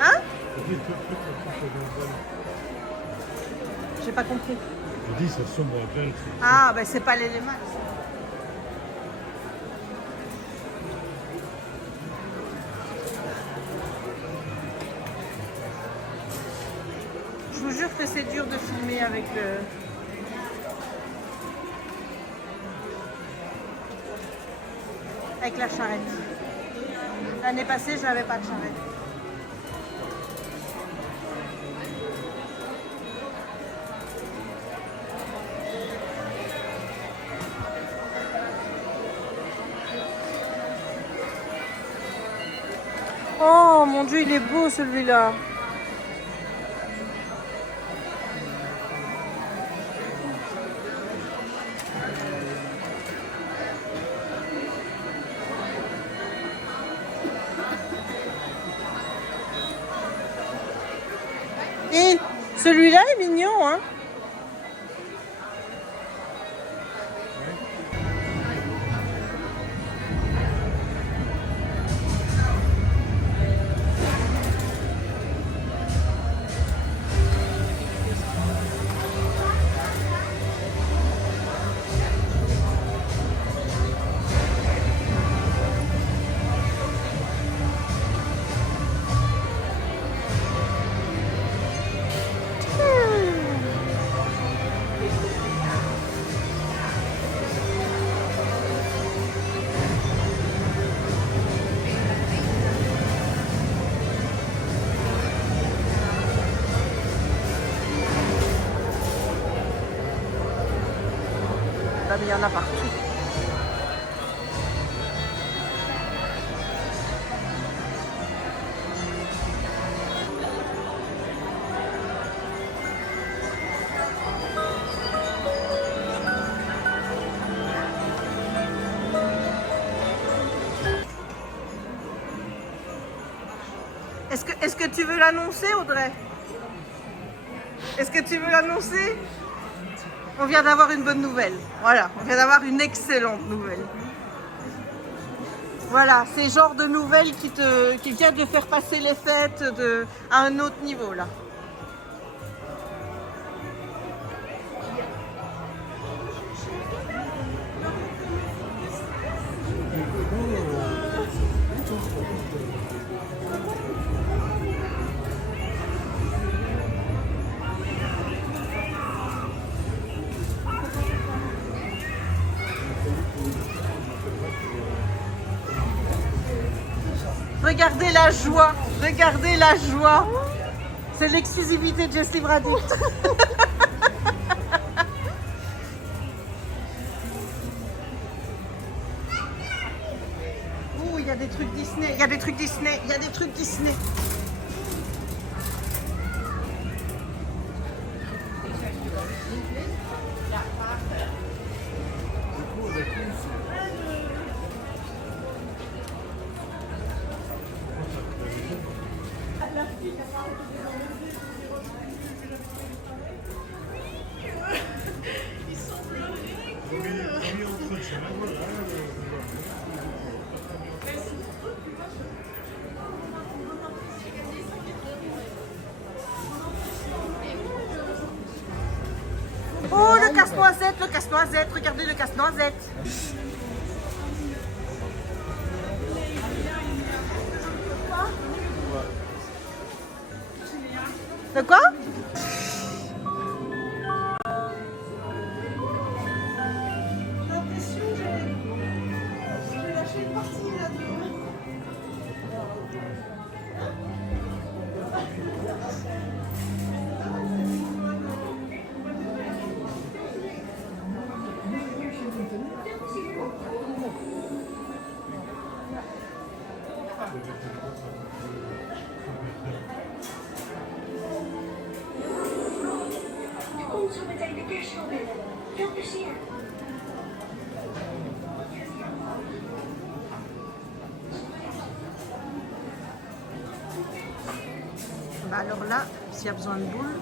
Hein? J'ai pas compris. Je dis, ça sombre à peine. Ah, ben c'est pas l'élément. Je vous jure que c'est dur de filmer avec le... avec la charrette. L'année passée, je n'avais pas de charrette. Oh mon Dieu, il est beau celui-là. Et celui-là est mignon, hein? Là, mais il y en a partout. Est-ce que tu veux l'annoncer, Audrey? Est-ce que tu veux l'annoncer? On vient d'avoir une bonne nouvelle. Voilà, on vient d'avoir une excellente nouvelle. Voilà, c'est le genre de nouvelle qui vient de faire passer les fêtes à un autre niveau, là. Regardez la joie, regardez la joie. C'est l'exclusivité de Just Livre Addict. Ouh, il y a des trucs Disney, il y a des trucs Disney, il y a des trucs Disney. Oh, le casse-noisette, regardez le casse-noisette. De quoi? J'ai l'impression que j'ai lâché une partie là-dedans. Bah alors là, s'il y a besoin de boules.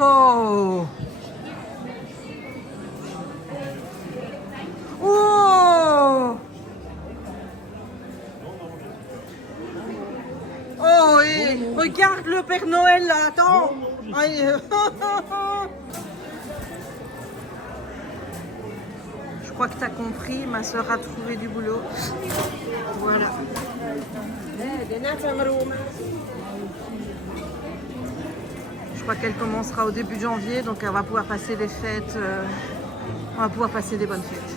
Oh! Oh! Oh, et regarde le Père Noël là, attends! Aïe. Je crois que tu as compris, ma soeur a trouvé du boulot. Voilà. Je crois qu'elle commencera au début janvier, donc elle va pouvoir passer des fêtes. On va pouvoir passer des bonnes fêtes.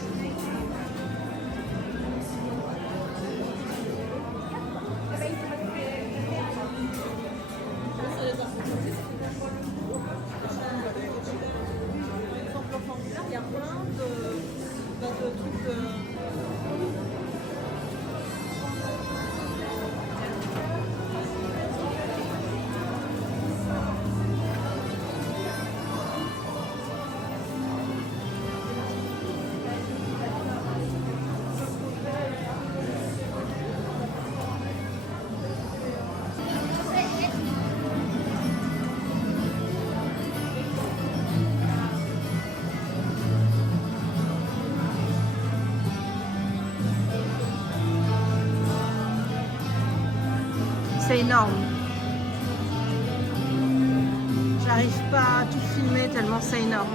C'est énorme. J'arrive pas à tout filmer tellement c'est énorme.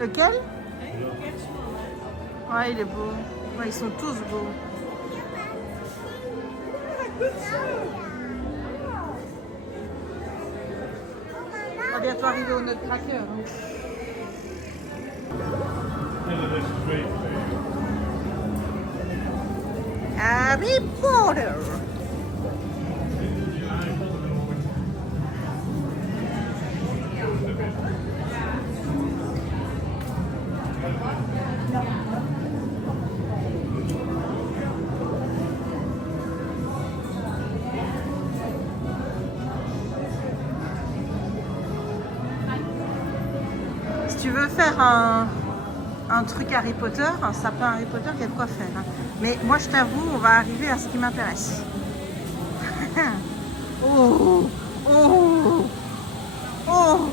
Lequel? Ouais, il est beau. Ouais, ils sont tous beaux. On va bientôt arriver au Nutcracker. Harry Potter. Si tu veux faire un truc Harry Potter, un sapin Harry Potter, il y a de quoi faire. Hein. Mais moi, je t'avoue, on va arriver à ce qui m'intéresse. Oh, oh, oh, oh.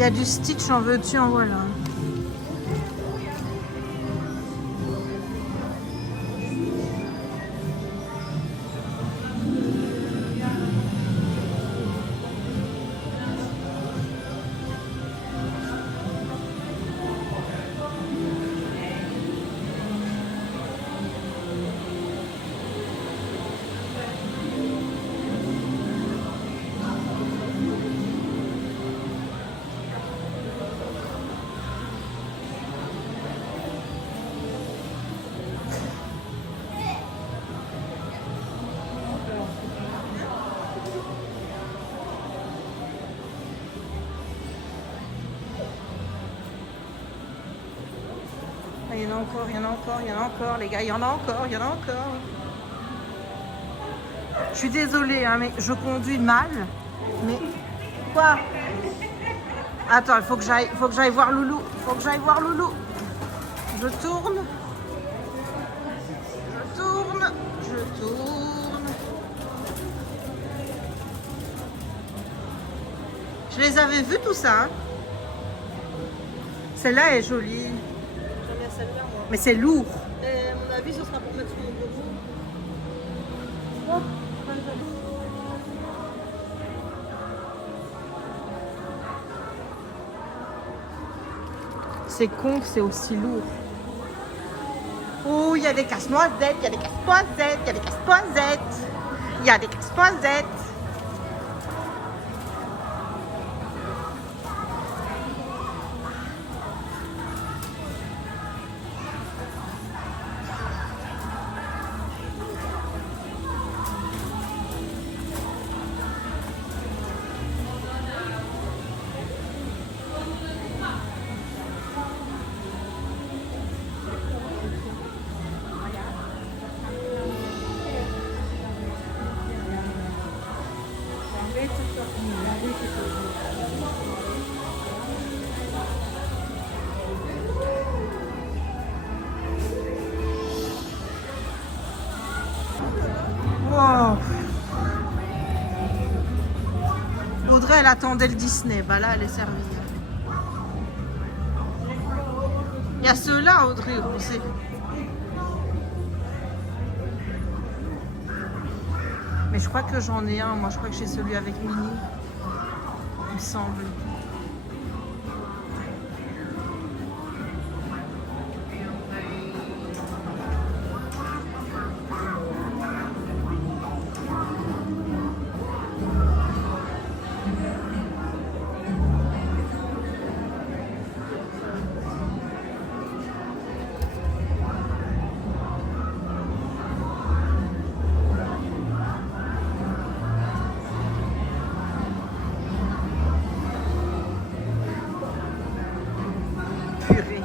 Il y a du Stitch, en veux-tu, en voilà. Il y en a encore, il y en a encore, il y en a encore, les gars, il y en a encore, il y en a encore. Je suis désolée, hein, mais je conduis mal. Mais quoi? Attends, il faut que j'aille voir Loulou. Il faut que j'aille voir Loulou. Je tourne. Je tourne. Je tourne. Je les avais vus tout ça. Hein. Celle-là est jolie. Celle-là, moi. Mais c'est lourd. À mon avis, ce sera pour mettre sur le bureau. Oh, C'est con que c'est aussi lourd. Oh, il y a des casse-noisettes, il y a des casse-noisettes, il y a des casse-noisettes. Il y a des casse-noisettes. attendait le Disney. Bah là, elle est servie. Il y a ceux-là, Audrey, on sait. Mais je crois que j'en ai un. Moi, je crois que j'ai celui avec Minnie. Il me semble. Purée.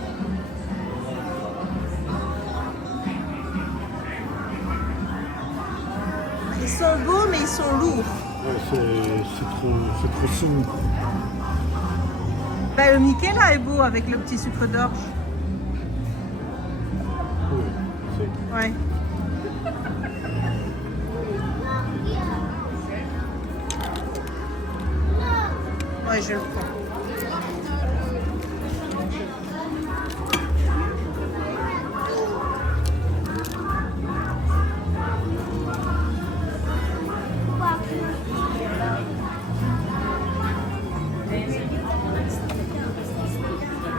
Ils sont beaux, mais ils sont lourds. Ouais, c'est trop sombre. Bah, le Mickey là est beau avec le petit sucre d'orge. Oui, c'est... Ouais. Ouais, je le prends.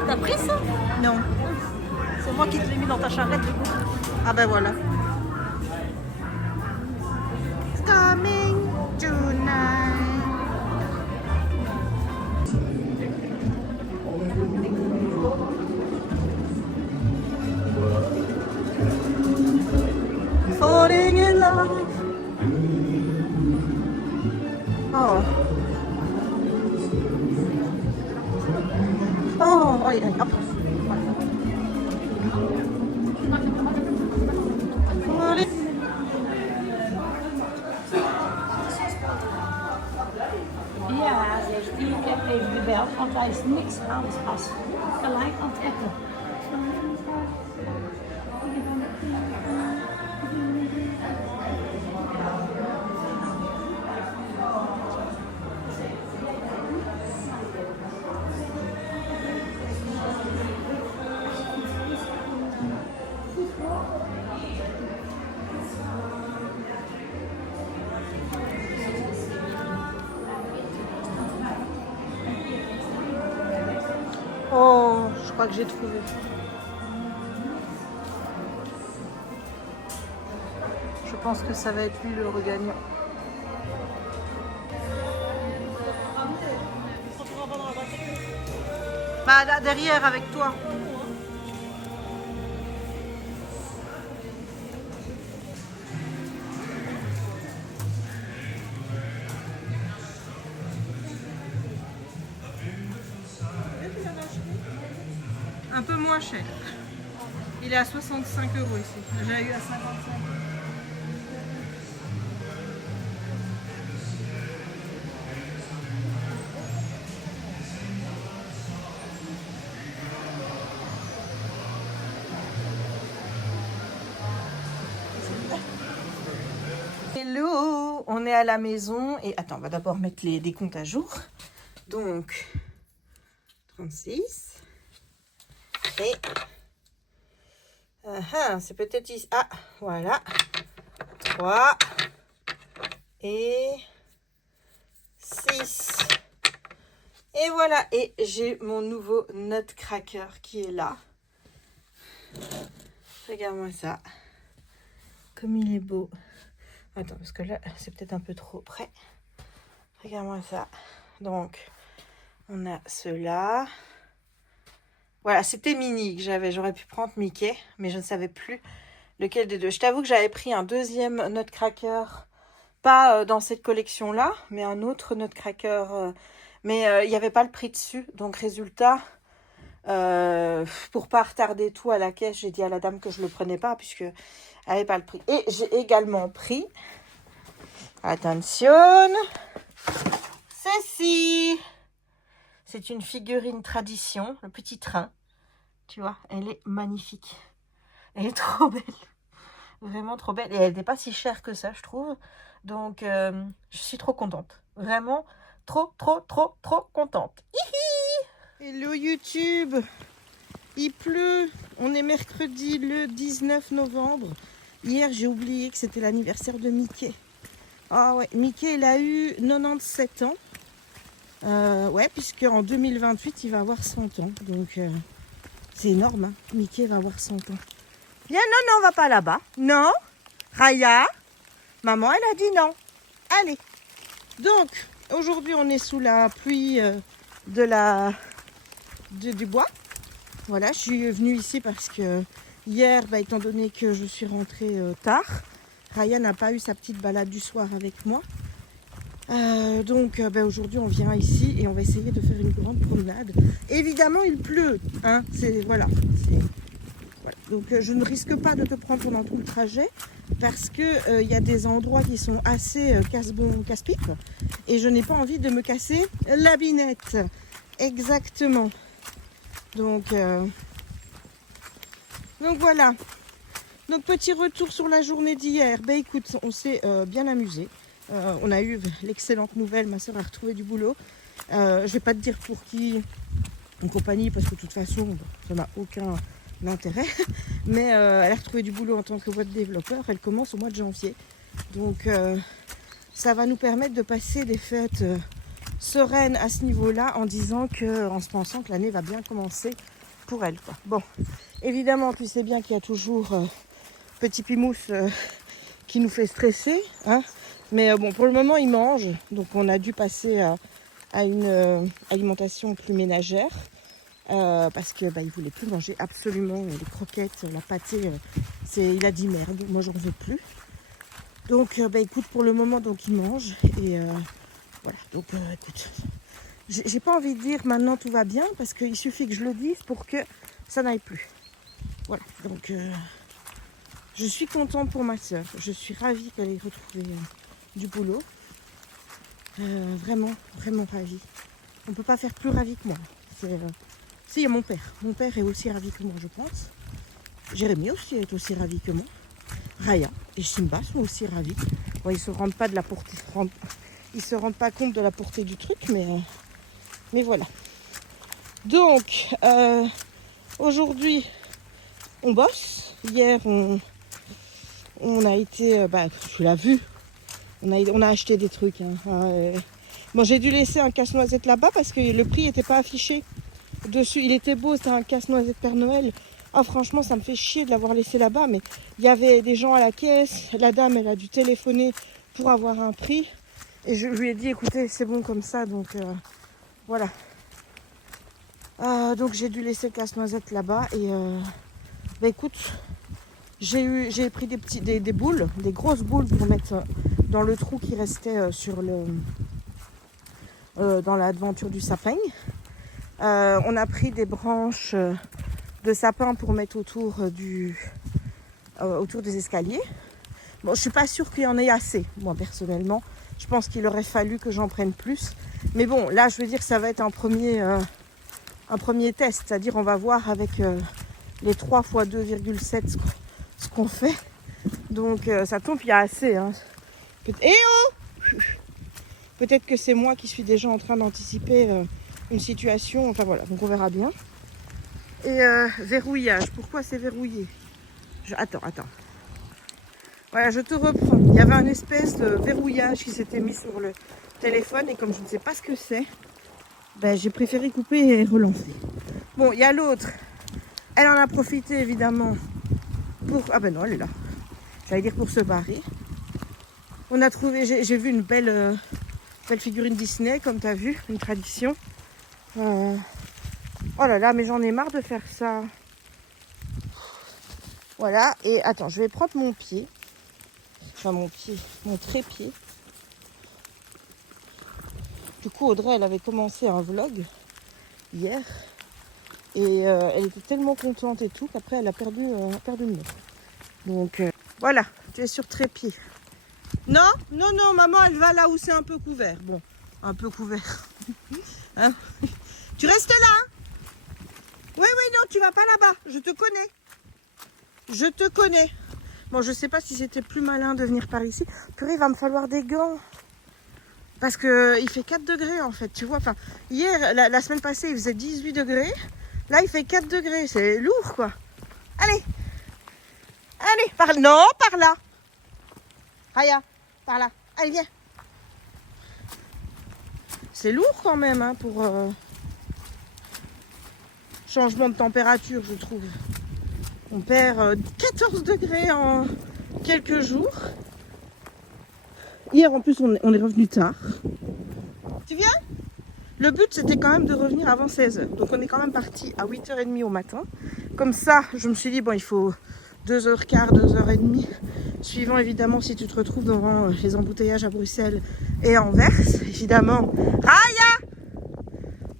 T'as pris ça? Non. C'est moi qui te l'ai mis dans ta charrette. Ah ben voilà. It's coming tonight. Falling in love. Oh. Oh, oj, oj, hop. Ja, zegt hij, ik heb even gebeld, want hij is niks anders als gelijk aan het appen. Oh, je crois que j'ai trouvé. Je pense que ça va être lui le regagnant. Bah là, derrière avec toi. Un peu moins cher. Il est à 65 € ici. J'ai eu à 55. Hello, on est à la maison et attends, on va d'abord mettre les décomptes à jour. Donc 36 et c'est peut-être ici. Ah, voilà. 3 et 6. Et voilà, et j'ai mon nouveau Nutcracker qui est là. Regarde-moi ça. Comme il est beau. Attends, parce que là, c'est peut-être un peu trop près. Regarde-moi ça. Donc, on a ceux-là. Voilà, c'était Minnie que j'avais. J'aurais pu prendre Mickey, mais je ne savais plus lequel des deux. Je t'avoue que j'avais pris un deuxième Nutcracker, pas dans cette collection-là, mais un autre Nutcracker. Mais il n'y avait pas le prix dessus. Donc, résultat, pour pas retarder tout à la caisse, j'ai dit à la dame que je le prenais pas, puisque elle n'avait pas le prix. Et j'ai également pris, attention, ceci. C'est une figurine tradition, le petit train. Tu vois, elle est magnifique. Elle est trop belle. Vraiment trop belle. Et elle n'est pas si chère que ça, je trouve. Donc, je suis trop contente. Vraiment trop contente. Hello YouTube, il pleut, on est mercredi le 19 novembre. Hier j'ai oublié que c'était l'anniversaire de Mickey. Ah ouais, Mickey il a eu 97 ans. Ouais, puisque en 2028 il va avoir 100 ans. Donc c'est énorme, hein. Mickey va avoir 100 ans. Viens, non, on va pas là-bas. Non, Raya, maman elle a dit non. Allez. Donc aujourd'hui on est sous la pluie du bois. Voilà, je suis venue ici parce que hier, étant donné que je suis rentrée tard, Raya n'a pas eu sa petite balade du soir avec moi. Donc aujourd'hui on vient ici et on va essayer de faire une grande promenade. Évidemment il pleut, hein, voilà. Donc je ne risque pas de te prendre pendant tout le trajet parce que il y a des endroits qui sont assez casse-pipe et je n'ai pas envie de me casser la binette. Exactement. Donc voilà. Donc petit retour sur la journée d'hier. Écoute, on s'est bien amusé. On a eu l'excellente nouvelle, ma soeur a retrouvé du boulot. Je vais pas te dire pour qui en compagnie parce que de toute façon ça n'a aucun intérêt. Mais elle a retrouvé du boulot en tant que web développeur. Elle commence au mois de janvier. Donc ça va nous permettre de passer des fêtes sereines à ce niveau-là en se pensant que l'année va bien commencer pour elle, quoi. Bon, évidemment tu sais bien qu'il y a toujours petit Pimousse qui nous fait stresser, hein. Mais bon, pour le moment, il mange. Donc, on a dû passer à une alimentation plus ménagère. Parce que il voulait plus manger absolument les croquettes, la pâtée. Il a dit merde, moi, j'en veux plus. Donc, écoute, pour le moment, donc il mange. Et voilà, donc écoute. J'ai pas envie de dire maintenant tout va bien. Parce qu'il suffit que je le dise pour que ça n'aille plus. Voilà, donc je suis contente pour ma soeur. Je suis ravie qu'elle ait retrouvé du boulot. Vraiment ravie. On ne peut pas faire plus ravie que moi. Si, il y a mon père. Mon père est aussi ravi que moi, je pense. Jérémy aussi est aussi ravi que moi. Raya et Simba sont aussi ravis. Bon, ils ne se rendent pas compte de la portée du truc, mais voilà. Donc, aujourd'hui, on bosse. Hier, on a été, tu l'as vu, on a acheté des trucs. Hein. Bon, j'ai dû laisser un casse-noisette là-bas parce que le prix n'était pas affiché dessus. Il était beau, c'était un casse-noisette Père Noël. Ah, franchement, ça me fait chier de l'avoir laissé là-bas, mais il y avait des gens à la caisse. La dame, elle a dû téléphoner pour avoir un prix. Et je lui ai dit, écoutez, c'est bon comme ça, donc voilà. Donc j'ai dû laisser le casse-noisette là-bas et écoute, j'ai pris des boules, des grosses boules pour mettre dans le trou qui restait dans la devanture du sapin. On a pris des branches de sapin pour mettre autour des escaliers. Bon, je suis pas sûre qu'il y en ait assez, moi personnellement. Je pense qu'il aurait fallu que j'en prenne plus. Mais bon, là, je veux dire, ça va être un premier test. C'est-à-dire, on va voir avec les 3 x 2,7 ce qu'on fait. Donc, ça tombe, il y a assez. Hein. Peut-être que c'est moi qui suis déjà en train d'anticiper une situation. Enfin, voilà. Donc, on verra bien. Et verrouillage. Pourquoi c'est verrouillé? Attends. Voilà, je te reprends. Il y avait un espèce de verrouillage qui s'était mis sur le téléphone. Et comme je ne sais pas ce que c'est, j'ai préféré couper et relancer. Bon, il y a l'autre. Elle en a profité, évidemment, pour... Ah ben non, elle est là. J'allais dire pour se barrer. On a trouvé... J'ai vu une belle figurine Disney, comme tu as vu. Une tradition. Oh là là, mais j'en ai marre de faire ça. Voilà. Et attends, je vais prendre mon pied. Enfin, mon trépied. Du coup, Audrey, elle avait commencé un vlog hier. Et elle était tellement contente et tout qu'après, elle a perdu le nez. Donc, voilà, tu es sur trépied. Non, maman, elle va là où c'est un peu couvert. Bon, un peu couvert. Hein? Tu restes là, hein? Oui, non, tu vas pas là-bas. Je te connais. Bon, je sais pas si c'était plus malin de venir par ici. Purée, il va me falloir des gants. Parce que il fait 4 degrés en fait, tu vois. Enfin, hier, la semaine passée, il faisait 18 degrés. Là, il fait 4 degrés. C'est lourd, quoi. Allez. Allez, par là. Non, par là. Raya, par là. Allez, viens. C'est lourd quand même, hein, pour changement de température, je trouve. On perd 14 degrés en quelques jours. Hier, en plus, on est revenu tard. Tu viens? Le but, c'était quand même de revenir avant 16h. Donc, on est quand même parti à 8h30 au matin. Comme ça, je me suis dit, bon, il faut 2h15, 2h30. Suivant, évidemment, si tu te retrouves devant les embouteillages à Bruxelles et à Anvers. Évidemment, Raya!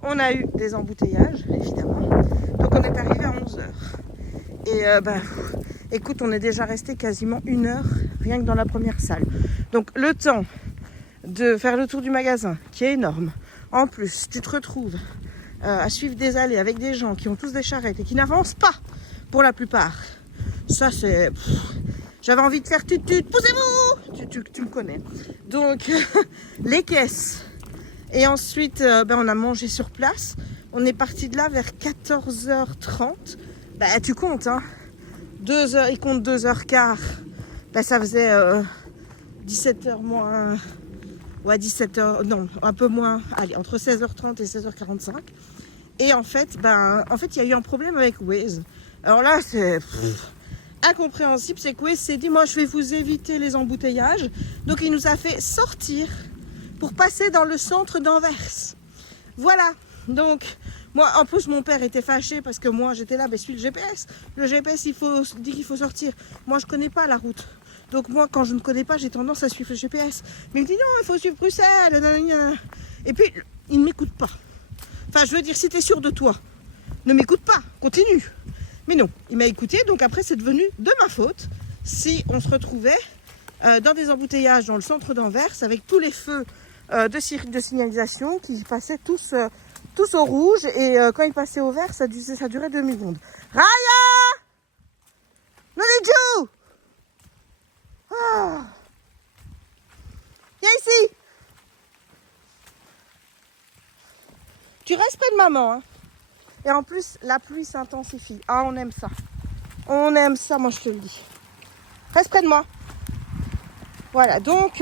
On a eu des embouteillages, évidemment. Donc, on est arrivé à 11h. Et écoute, on est déjà resté quasiment 1 heure, rien que dans la première salle. Donc, le temps de faire le tour du magasin, qui est énorme. En plus, tu te retrouves à suivre des allées avec des gens qui ont tous des charrettes et qui n'avancent pas pour la plupart. Ça, c'est... J'avais envie de faire tut-tut, poussez-vous, tu me connais. Donc, les caisses. Et ensuite, on a mangé sur place. On est parti de là vers 14h30. Bah, tu comptes, hein. 2 heures, il compte 2h15. Bah, ça faisait 17h moins... Ouais, 17h, non, un peu moins, allez, entre 16h30 et 16h45. Et en fait, il y a eu un problème avec Waze. Alors là, c'est incompréhensible, c'est que Waze s'est dit, moi, je vais vous éviter les embouteillages. Donc, il nous a fait sortir pour passer dans le centre d'Anvers. Voilà, donc, moi, en plus, mon père était fâché parce que moi, j'étais là, suis le GPS. Le GPS, dit qu'il faut sortir. Moi, je connais pas la route. Donc moi, quand je ne connais pas, j'ai tendance à suivre le GPS. Mais il me dit non, il faut suivre Bruxelles. Et puis, il ne m'écoute pas. Enfin, je veux dire, si tu es sûr de toi, ne m'écoute pas, continue. Mais non, il m'a écouté, donc après, c'est devenu de ma faute si on se retrouvait dans des embouteillages dans le centre d'Anvers avec tous les feux de signalisation qui passaient tous au rouge. Et quand ils passaient au vert, ça durait 2 secondes. Raya! Noniju! Ah. Viens ici. Tu restes près de maman, hein. Et en plus, la pluie s'intensifie. Ah, on aime ça. On aime ça, moi je te le dis. Reste près de moi. Voilà, donc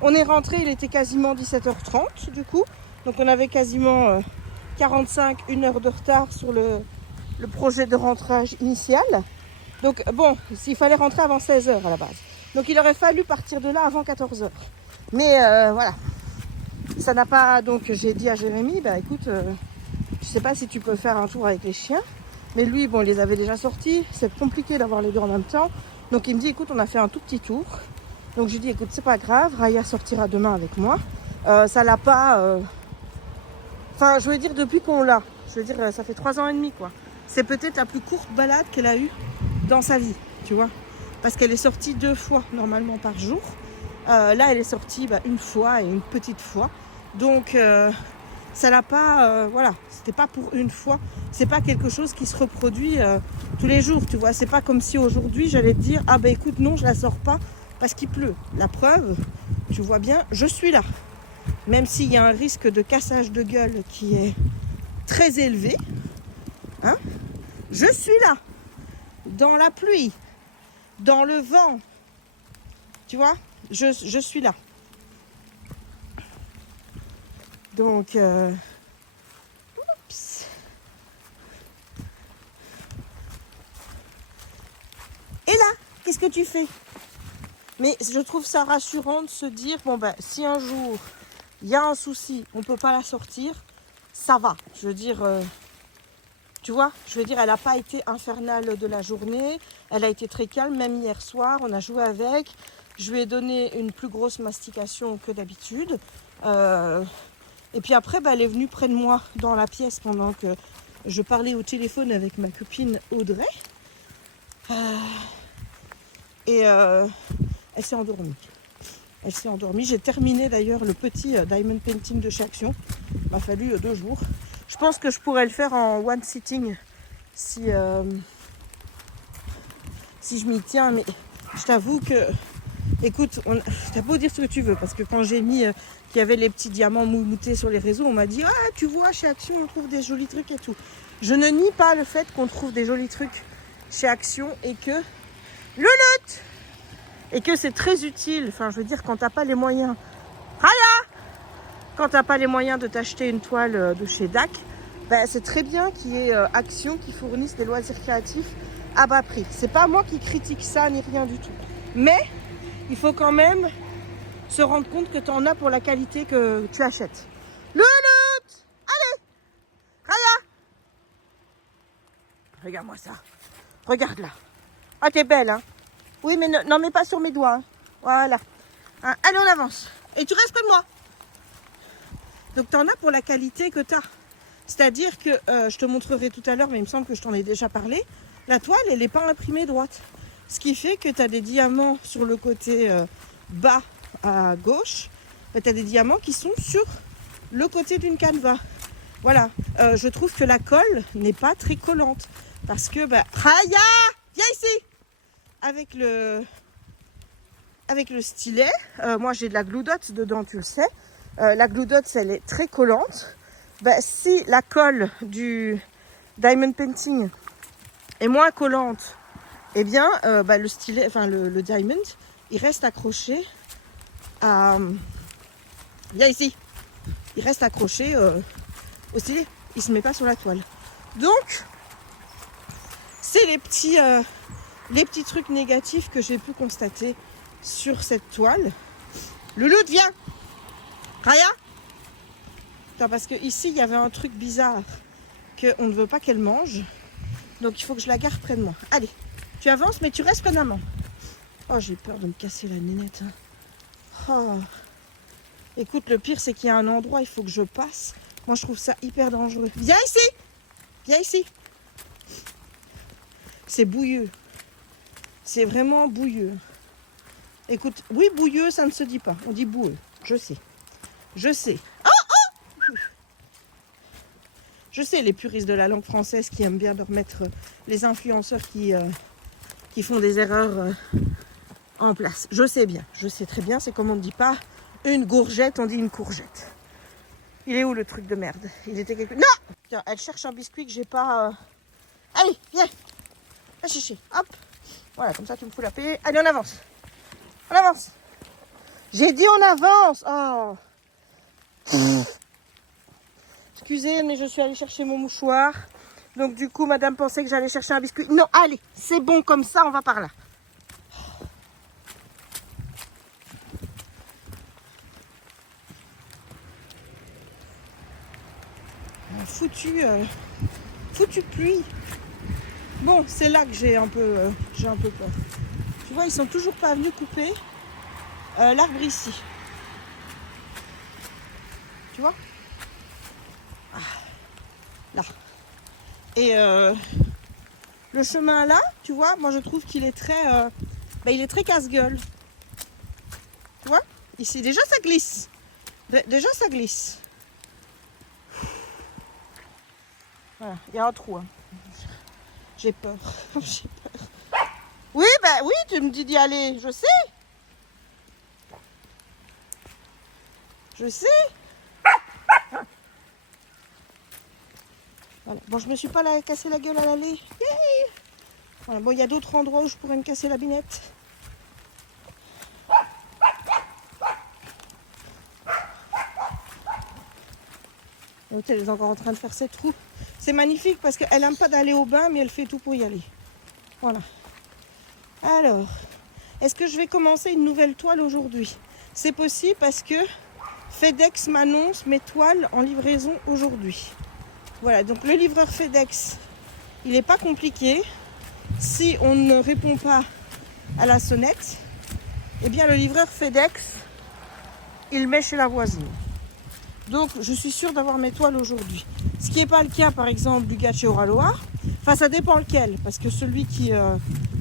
on est rentré, il était quasiment 17h30 du coup. Donc on avait quasiment 1 heure de retard sur le projet de rentrage initial. Donc bon, il fallait rentrer avant 16h à la base. Donc il aurait fallu partir de là avant 14h. Mais voilà, ça n'a pas... Donc j'ai dit à Jérémy, écoute, je sais pas si tu peux faire un tour avec les chiens. Mais lui, bon, il les avait déjà sortis. C'est compliqué d'avoir les deux en même temps. Donc il me dit, écoute, on a fait un tout petit tour. Donc je lui dis, écoute, c'est pas grave, Raya sortira demain avec moi. Ça l'a pas... Enfin, je veux dire, depuis qu'on l'a. Je veux dire, ça fait 3 ans et demi, quoi. C'est peut-être la plus courte balade qu'elle a eue dans sa vie, tu vois, parce qu'elle est sortie 2 fois normalement par jour. Là, elle est sortie 1 fois et une petite fois. Donc, ça l'a pas, voilà, c'était pas pour 1 fois. C'est pas quelque chose qui se reproduit tous les jours, tu vois. C'est pas comme si aujourd'hui j'allais te dire, ah écoute, non, je la sors pas parce qu'il pleut. La preuve, tu vois bien, je suis là. Même s'il y a un risque de cassage de gueule qui est très élevé, hein, je suis là. Dans la pluie, dans le vent, tu vois, je suis là. Donc, oups. Et là, qu'est-ce que tu fais? Mais je trouve ça rassurant de se dire, si un jour il y a un souci, on ne peut pas la sortir, ça va. Je veux dire... Tu vois, elle n'a pas été infernale de la journée. Elle a été très calme, même hier soir. On a joué avec. Je lui ai donné une plus grosse mastication que d'habitude. Et puis après, elle est venue près de moi dans la pièce pendant que je parlais au téléphone avec ma copine Audrey. Et elle s'est endormie. J'ai terminé d'ailleurs le petit diamond painting de chez Action. Il m'a fallu 2 jours. Je pense que je pourrais le faire en one sitting si je m'y tiens. Mais je t'avoue que Écoute, t'as beau dire ce que tu veux, parce que quand j'ai mis qu'il y avait les petits diamants moumoutés sur les réseaux, on m'a dit « Ah, tu vois, chez Action, on trouve des jolis trucs et tout. » Je ne nie pas le fait qu'on trouve des jolis trucs chez Action et que... Louloute! Et que c'est très utile, enfin je veux dire, quand t'as pas les moyens... Raya! Quand t'as pas les moyens de t'acheter une toile de chez DAC, ben, c'est très bien qu'il y ait Action qui fournisse des loisirs créatifs à bas prix. C'est pas moi qui critique ça ni rien du tout. Mais il faut quand même se rendre compte que tu en as pour la qualité que tu achètes. Louloute! Allez! Raya! Regarde-moi ça. Regarde là. Ah, t'es belle, hein? Oui, mais n'en mets pas sur mes doigts. Hein. Voilà. Hein, allez, on avance. Et tu restes près de moi. Donc, tu en as pour la qualité que tu as. C'est-à-dire que, je te montrerai tout à l'heure, mais il me semble que je t'en ai déjà parlé, la toile, elle n'est pas imprimée droite. Ce qui fait que tu as des diamants sur le côté bas à gauche. Tu as des diamants qui sont sur le côté d'une canevas. Voilà. Je trouve que la colle n'est pas très collante. Parce que, Raya, viens ici. Avec le stylet, moi j'ai de la Glue Dots dedans, tu le sais. La Glue Dots, elle est très collante. Si la colle du Diamond Painting est moins collante, eh bien, le stylet, enfin le Diamond, il reste accroché à... Viens ici. Il reste accroché au stylet. Il ne se met pas sur la toile. Donc, c'est les petits trucs négatifs que j'ai pu constater sur cette toile. Louloute, viens! Raya! Attends, parce que ici il y avait un truc bizarre qu'on ne veut pas qu'elle mange. Donc il faut que je la garde près de moi. Allez, tu avances, mais tu restes près de maman. Oh, j'ai peur de me casser la nénette. Hein. Oh. Écoute, le pire, c'est qu'il y a un endroit, il faut que je passe. Moi, je trouve ça hyper dangereux. Viens ici! Viens ici! C'est bouilleux. C'est vraiment bouilleux. Écoute, oui, bouilleux, ça ne se dit pas. On dit boueux. Je sais. Je sais. Oh, oh! Je sais, les puristes de la langue française qui aiment bien de remettre les influenceurs qui font des erreurs en place. Je sais bien. Je sais très bien. C'est comme on ne dit pas une gourgette, on dit une courgette. Il est où le truc de merde? Il était quelque... Non! Tiens, elle cherche un biscuit que j'ai pas... Allez, viens! Va chercher. Hop! Voilà, comme ça tu me fous la paix. Allez, on avance. On avance. J'ai dit on avance. Oh. Excusez, mais je suis allée chercher mon mouchoir. Donc du coup, madame pensait que j'allais chercher un biscuit. Non, allez, c'est bon comme ça, on va par là. Foutu pluie. Bon, c'est là que j'ai un peu peur. Tu vois, ils sont toujours pas venus couper l'arbre ici. Tu vois? Ah, là. Et le chemin là, tu vois, moi je trouve qu'il est très, il est très casse-gueule. Tu vois? Ici, déjà ça glisse. Déjà ça glisse. Voilà, il y a un trou. Hein. J'ai peur. J'ai peur. Oui, oui, tu me dis d'y aller, je sais. Je sais. Voilà. Bon, je me suis pas cassé la gueule à l'aller. Voilà. Bon, il y a d'autres endroits où je pourrais me casser la binette. Elle est encore en train de faire ses trous. C'est magnifique parce qu'elle n'aime pas d'aller au bain, mais elle fait tout pour y aller. Voilà. Alors, est-ce que je vais commencer une nouvelle toile aujourd'hui? C'est possible parce que FedEx m'annonce mes toiles en livraison aujourd'hui. Voilà, donc le livreur FedEx, il n'est pas compliqué. Si on ne répond pas à la sonnette, eh bien le livreur FedEx, il met chez la voisine. Donc je suis sûre d'avoir mes toiles aujourd'hui. Ce qui n'est pas le cas par exemple du gars de chez Oraloa. Enfin ça dépend lequel, parce que celui qui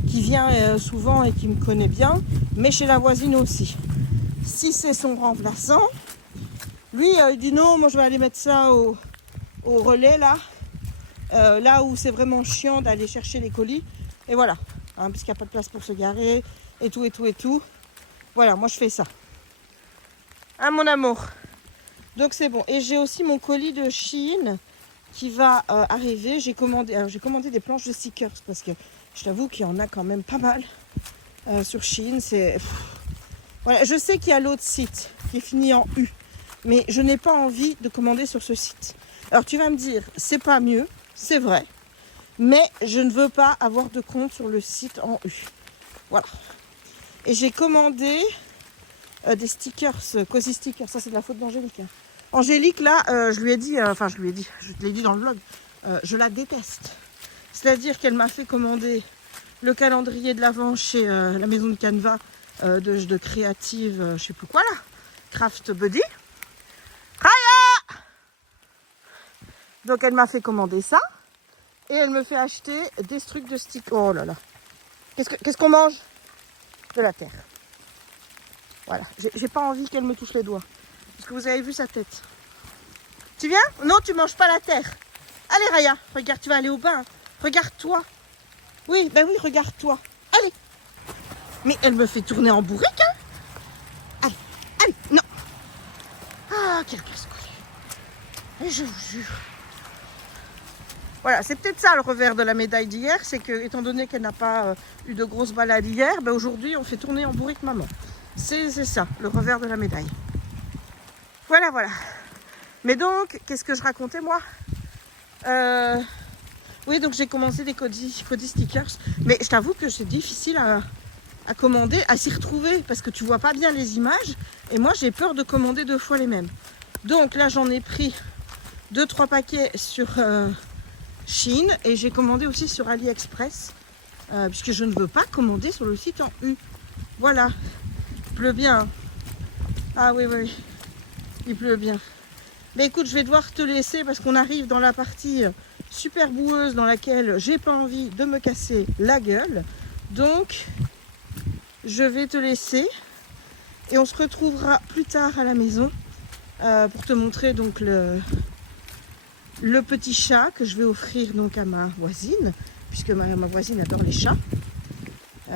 vient souvent et qui me connaît bien, mais chez la voisine aussi. Si c'est son remplaçant, lui il dit non, moi je vais aller mettre ça au relais là, là où c'est vraiment chiant d'aller chercher les colis. Et voilà, hein, parce qu'il n'y a pas de place pour se garer et tout. Voilà, moi je fais ça. Hein, mon amour? Donc c'est bon. Et j'ai aussi mon colis de Shein qui va arriver. J'ai commandé des planches de stickers parce que je t'avoue qu'il y en a quand même pas mal sur Shein. Voilà, je sais qu'il y a l'autre site qui est fini en U, mais je n'ai pas envie de commander sur ce site. Alors tu vas me dire, c'est pas mieux, c'est vrai, mais je ne veux pas avoir de compte sur le site en U. Voilà. Et j'ai commandé des stickers, Cozy Stickers. Ça, c'est de la faute d'Angélique. Hein. Angélique, là, je lui ai dit, je te l'ai dit dans le vlog, je la déteste. C'est-à-dire qu'elle m'a fait commander le calendrier de l'Avent chez la maison de Canva de créative, je sais plus quoi là, Craft Buddy. Raya! Donc elle m'a fait commander ça et elle me fait acheter des trucs de stickers. Oh là là. Qu'est-ce qu'on mange? De la terre. Voilà, j'ai pas envie qu'elle me touche les doigts. Parce que vous avez vu sa tête. Tu viens? Non, tu manges pas la terre. Allez Raya, regarde, tu vas aller au bain. Regarde-toi. Oui, ben oui, regarde-toi. Allez. Mais elle me fait tourner en bourrique, hein. Allez, allez, non. Ah, quel casse-couille. Et je vous jure. Voilà, c'est peut-être ça le revers de la médaille d'hier. C'est que, étant donné qu'elle n'a pas eu de grosses balades hier, ben aujourd'hui, on fait tourner en bourrique maman. C'est ça, le revers de la médaille. Voilà, voilà. Mais donc, qu'est-ce que je racontais, moi? Oui, donc j'ai commencé des Cozy Stickers. Mais je t'avoue que c'est difficile à commander, à s'y retrouver. Parce que tu vois pas bien les images. Et moi, j'ai peur de commander 2 fois les mêmes. Donc là, j'en ai pris 2-3 paquets sur Shein. Et j'ai commandé aussi sur AliExpress. Puisque je ne veux pas commander sur le site en U. Voilà. Il pleut bien. Hein. Ah oui, oui. Il pleut bien. Mais écoute, je vais devoir te laisser parce qu'on arrive dans la partie super boueuse dans laquelle j'ai pas envie de me casser la gueule. Donc, je vais te laisser et on se retrouvera plus tard à la maison pour te montrer donc le petit chat que je vais offrir donc à ma voisine, puisque ma voisine adore les chats.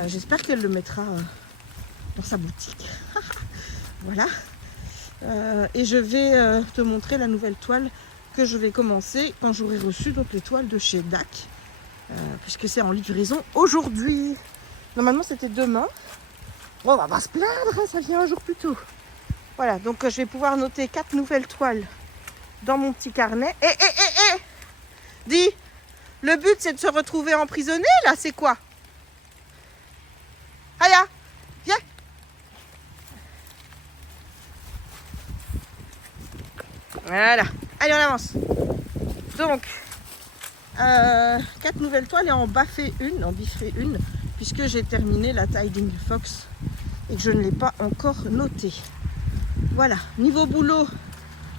J'espère qu'elle le mettra dans sa boutique. Voilà. Et je vais te montrer la nouvelle toile que je vais commencer quand j'aurai reçu donc les toiles de chez DAC, puisque c'est en livraison aujourd'hui. Normalement c'était demain. Bon, on va pas se plaindre, hein, ça vient un jour plus tôt. Voilà, donc je vais pouvoir noter 4 nouvelles toiles dans mon petit carnet. Dis, le but c'est de se retrouver emprisonné là, c'est quoi? Aya, viens. Voilà, allez on avance. Donc 4 nouvelles toiles et en bifferai une puisque j'ai terminé la Tiding Fox et que je ne l'ai pas encore notée. Voilà, niveau boulot,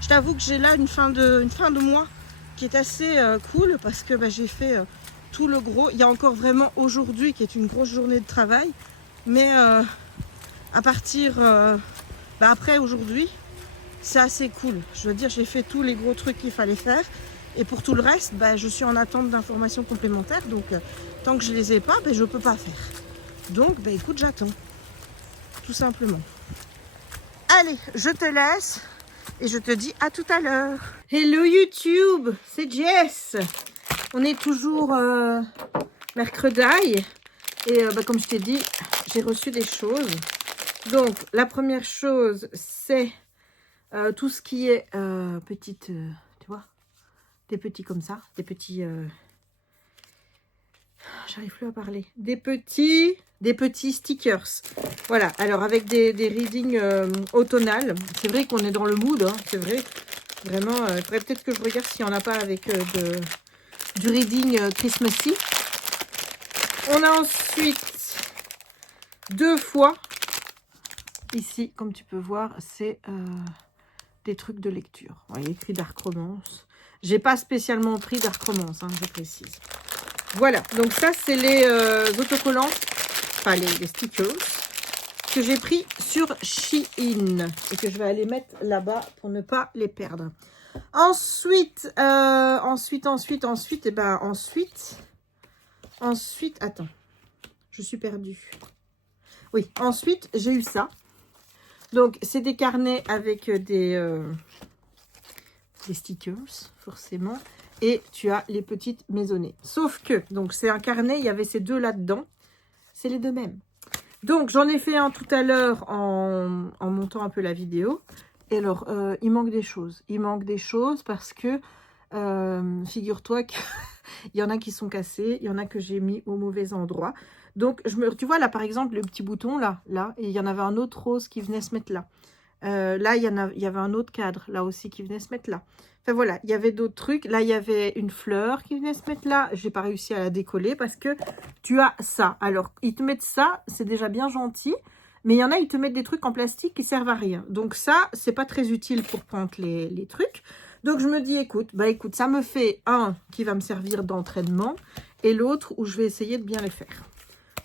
je t'avoue que j'ai là une fin de mois qui est assez cool parce que j'ai fait tout le gros. Il y a encore vraiment aujourd'hui qui est une grosse journée de travail, mais à partir après aujourd'hui, c'est assez cool. Je veux dire, j'ai fait tous les gros trucs qu'il fallait faire. Et pour tout le reste, je suis en attente d'informations complémentaires. Donc, tant que je ne les ai pas, je ne peux pas faire. Donc, écoute, j'attends. Tout simplement. Allez, je te laisse. Et je te dis à tout à l'heure. Hello YouTube, c'est Jess. On est toujours mercredi. Et comme je t'ai dit, j'ai reçu des choses. Donc, la première chose, c'est... tout ce qui est petite, tu vois, des petits comme ça, des petits, j'arrive plus à parler, des petits stickers. Voilà, alors avec des readings automnales. C'est vrai qu'on est dans le mood, hein, c'est vrai. Vraiment, il faudrait peut-être que je regarde s'il n'y en a pas avec du reading Christmassy. On a ensuite 2 fois, ici, comme tu peux voir, c'est... des trucs de lecture. Il y a écrit Dark Romance. J'ai pas spécialement pris Dark Romance, hein, je précise. Voilà, donc ça c'est les autocollants, enfin les stickers que j'ai pris sur Shein et que je vais aller mettre là-bas pour ne pas les perdre. Ensuite, attends, je suis perdue. Oui, ensuite j'ai eu ça. Donc, c'est des carnets avec des stickers, forcément. Et tu as les petites maisonnées. Sauf que, donc c'est un carnet, il y avait ces deux là-dedans. C'est les deux mêmes. Donc, j'en ai fait un tout à l'heure en montant un peu la vidéo. Et alors, il manque des choses. Il manque des choses parce que, figure-toi qu'il y en a qui sont cassés. Il y en a que j'ai mis au mauvais endroit. Donc, tu vois là, par exemple, le petit bouton, là. Et il y en avait un autre rose qui venait se mettre là. Là, il y avait un autre cadre, là aussi, qui venait se mettre là. Enfin, voilà, il y avait d'autres trucs. Là, il y avait une fleur qui venait se mettre là. J'ai pas réussi à la décoller parce que tu as ça. Alors, ils te mettent ça, c'est déjà bien gentil. Mais il y en a, ils te mettent des trucs en plastique qui servent à rien. Donc ça, c'est pas très utile pour prendre les trucs. Donc, je me dis, écoute, ça me fait un qui va me servir d'entraînement et l'autre où je vais essayer de bien les faire.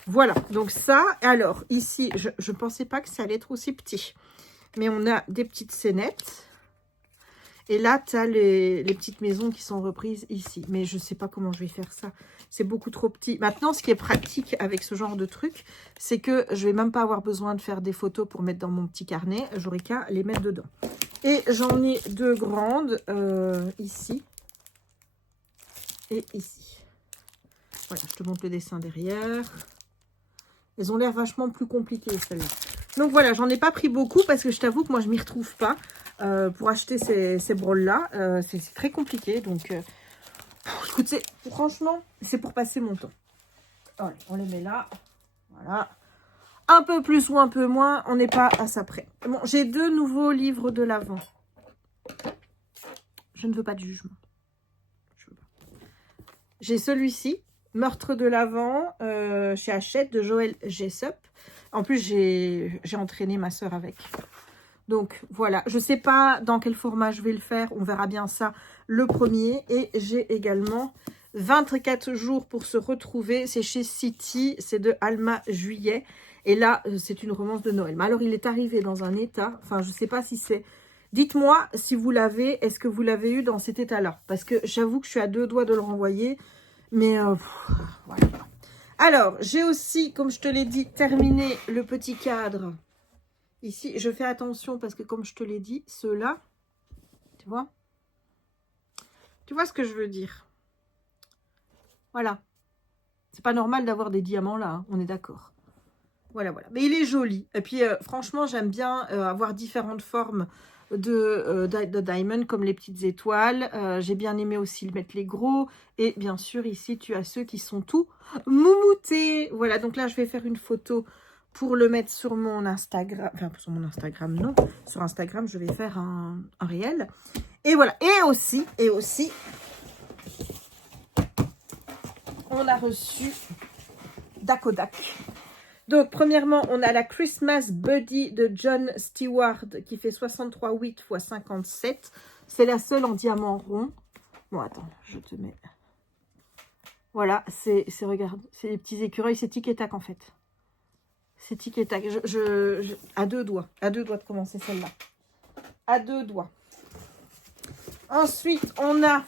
Voilà, donc ça. Alors, ici, je ne pensais pas que ça allait être aussi petit. Mais on a des petites scénettes. Et là, tu as les petites maisons qui sont reprises ici. Mais je ne sais pas comment je vais faire ça. C'est beaucoup trop petit. Maintenant, ce qui est pratique avec ce genre de truc, c'est que je ne vais même pas avoir besoin de faire des photos pour mettre dans mon petit carnet. J'aurai qu'à les mettre dedans. Et j'en ai deux grandes ici et ici. Voilà, je te montre le dessin derrière. Elles ont l'air vachement plus compliquées, celles-là. Donc voilà, j'en ai pas pris beaucoup parce que je t'avoue que moi, je m'y retrouve pas. Pour acheter ces brôles-là, c'est très compliqué. Donc, écoute, franchement, c'est pour passer mon temps. Voilà, on les met là. Voilà. Un peu plus ou un peu moins, on n'est pas à ça près. Bon, j'ai deux nouveaux livres de l'Avent. Je ne veux pas de jugement. J'ai celui-ci, Meurtre de l'Avent, chez Hachette, de Joël Jessup. En plus, j'ai entraîné ma soeur avec. Donc, voilà. Je ne sais pas dans quel format je vais le faire. On verra bien ça le premier. Et j'ai également 24 jours pour se retrouver. C'est chez City. C'est de Alma Juillet. Et là, c'est une romance de Noël. Mais alors, il est arrivé dans un état. Enfin, je ne sais pas si c'est... Dites-moi si vous l'avez. Est-ce que vous l'avez eu dans cet état-là? Parce que j'avoue que je suis à deux doigts de le renvoyer. Mais, voilà. Alors, j'ai aussi, comme je te l'ai dit, terminé le petit cadre. Ici, je fais attention parce que comme je te l'ai dit, ceux-là, tu vois ce que je veux dire? Voilà. C'est pas normal d'avoir des diamants là, hein, on est d'accord. Voilà, voilà. Mais il est joli. Et puis, franchement, j'aime bien avoir différentes formes de diamond, comme les petites étoiles. J'ai bien aimé aussi mettre les gros. Et bien sûr, ici, tu as ceux qui sont tout moumoutés. Voilà, donc là, je vais faire une photo pour le mettre sur mon Instagram. Enfin, sur mon Instagram, non. Sur Instagram, je vais faire un réel. Et voilà. Et aussi, on a reçu Dakodak. Donc, premièrement, on a la Christmas Buddy de John Stewart qui fait 63,8 x 57. C'est la seule en diamant rond. Bon, attends, je te mets... Voilà, regarde, c'est les petits écureuils, c'est tic et tac en fait. C'est tic et tac. À deux doigts de commencer celle-là. À deux doigts. Ensuite, on a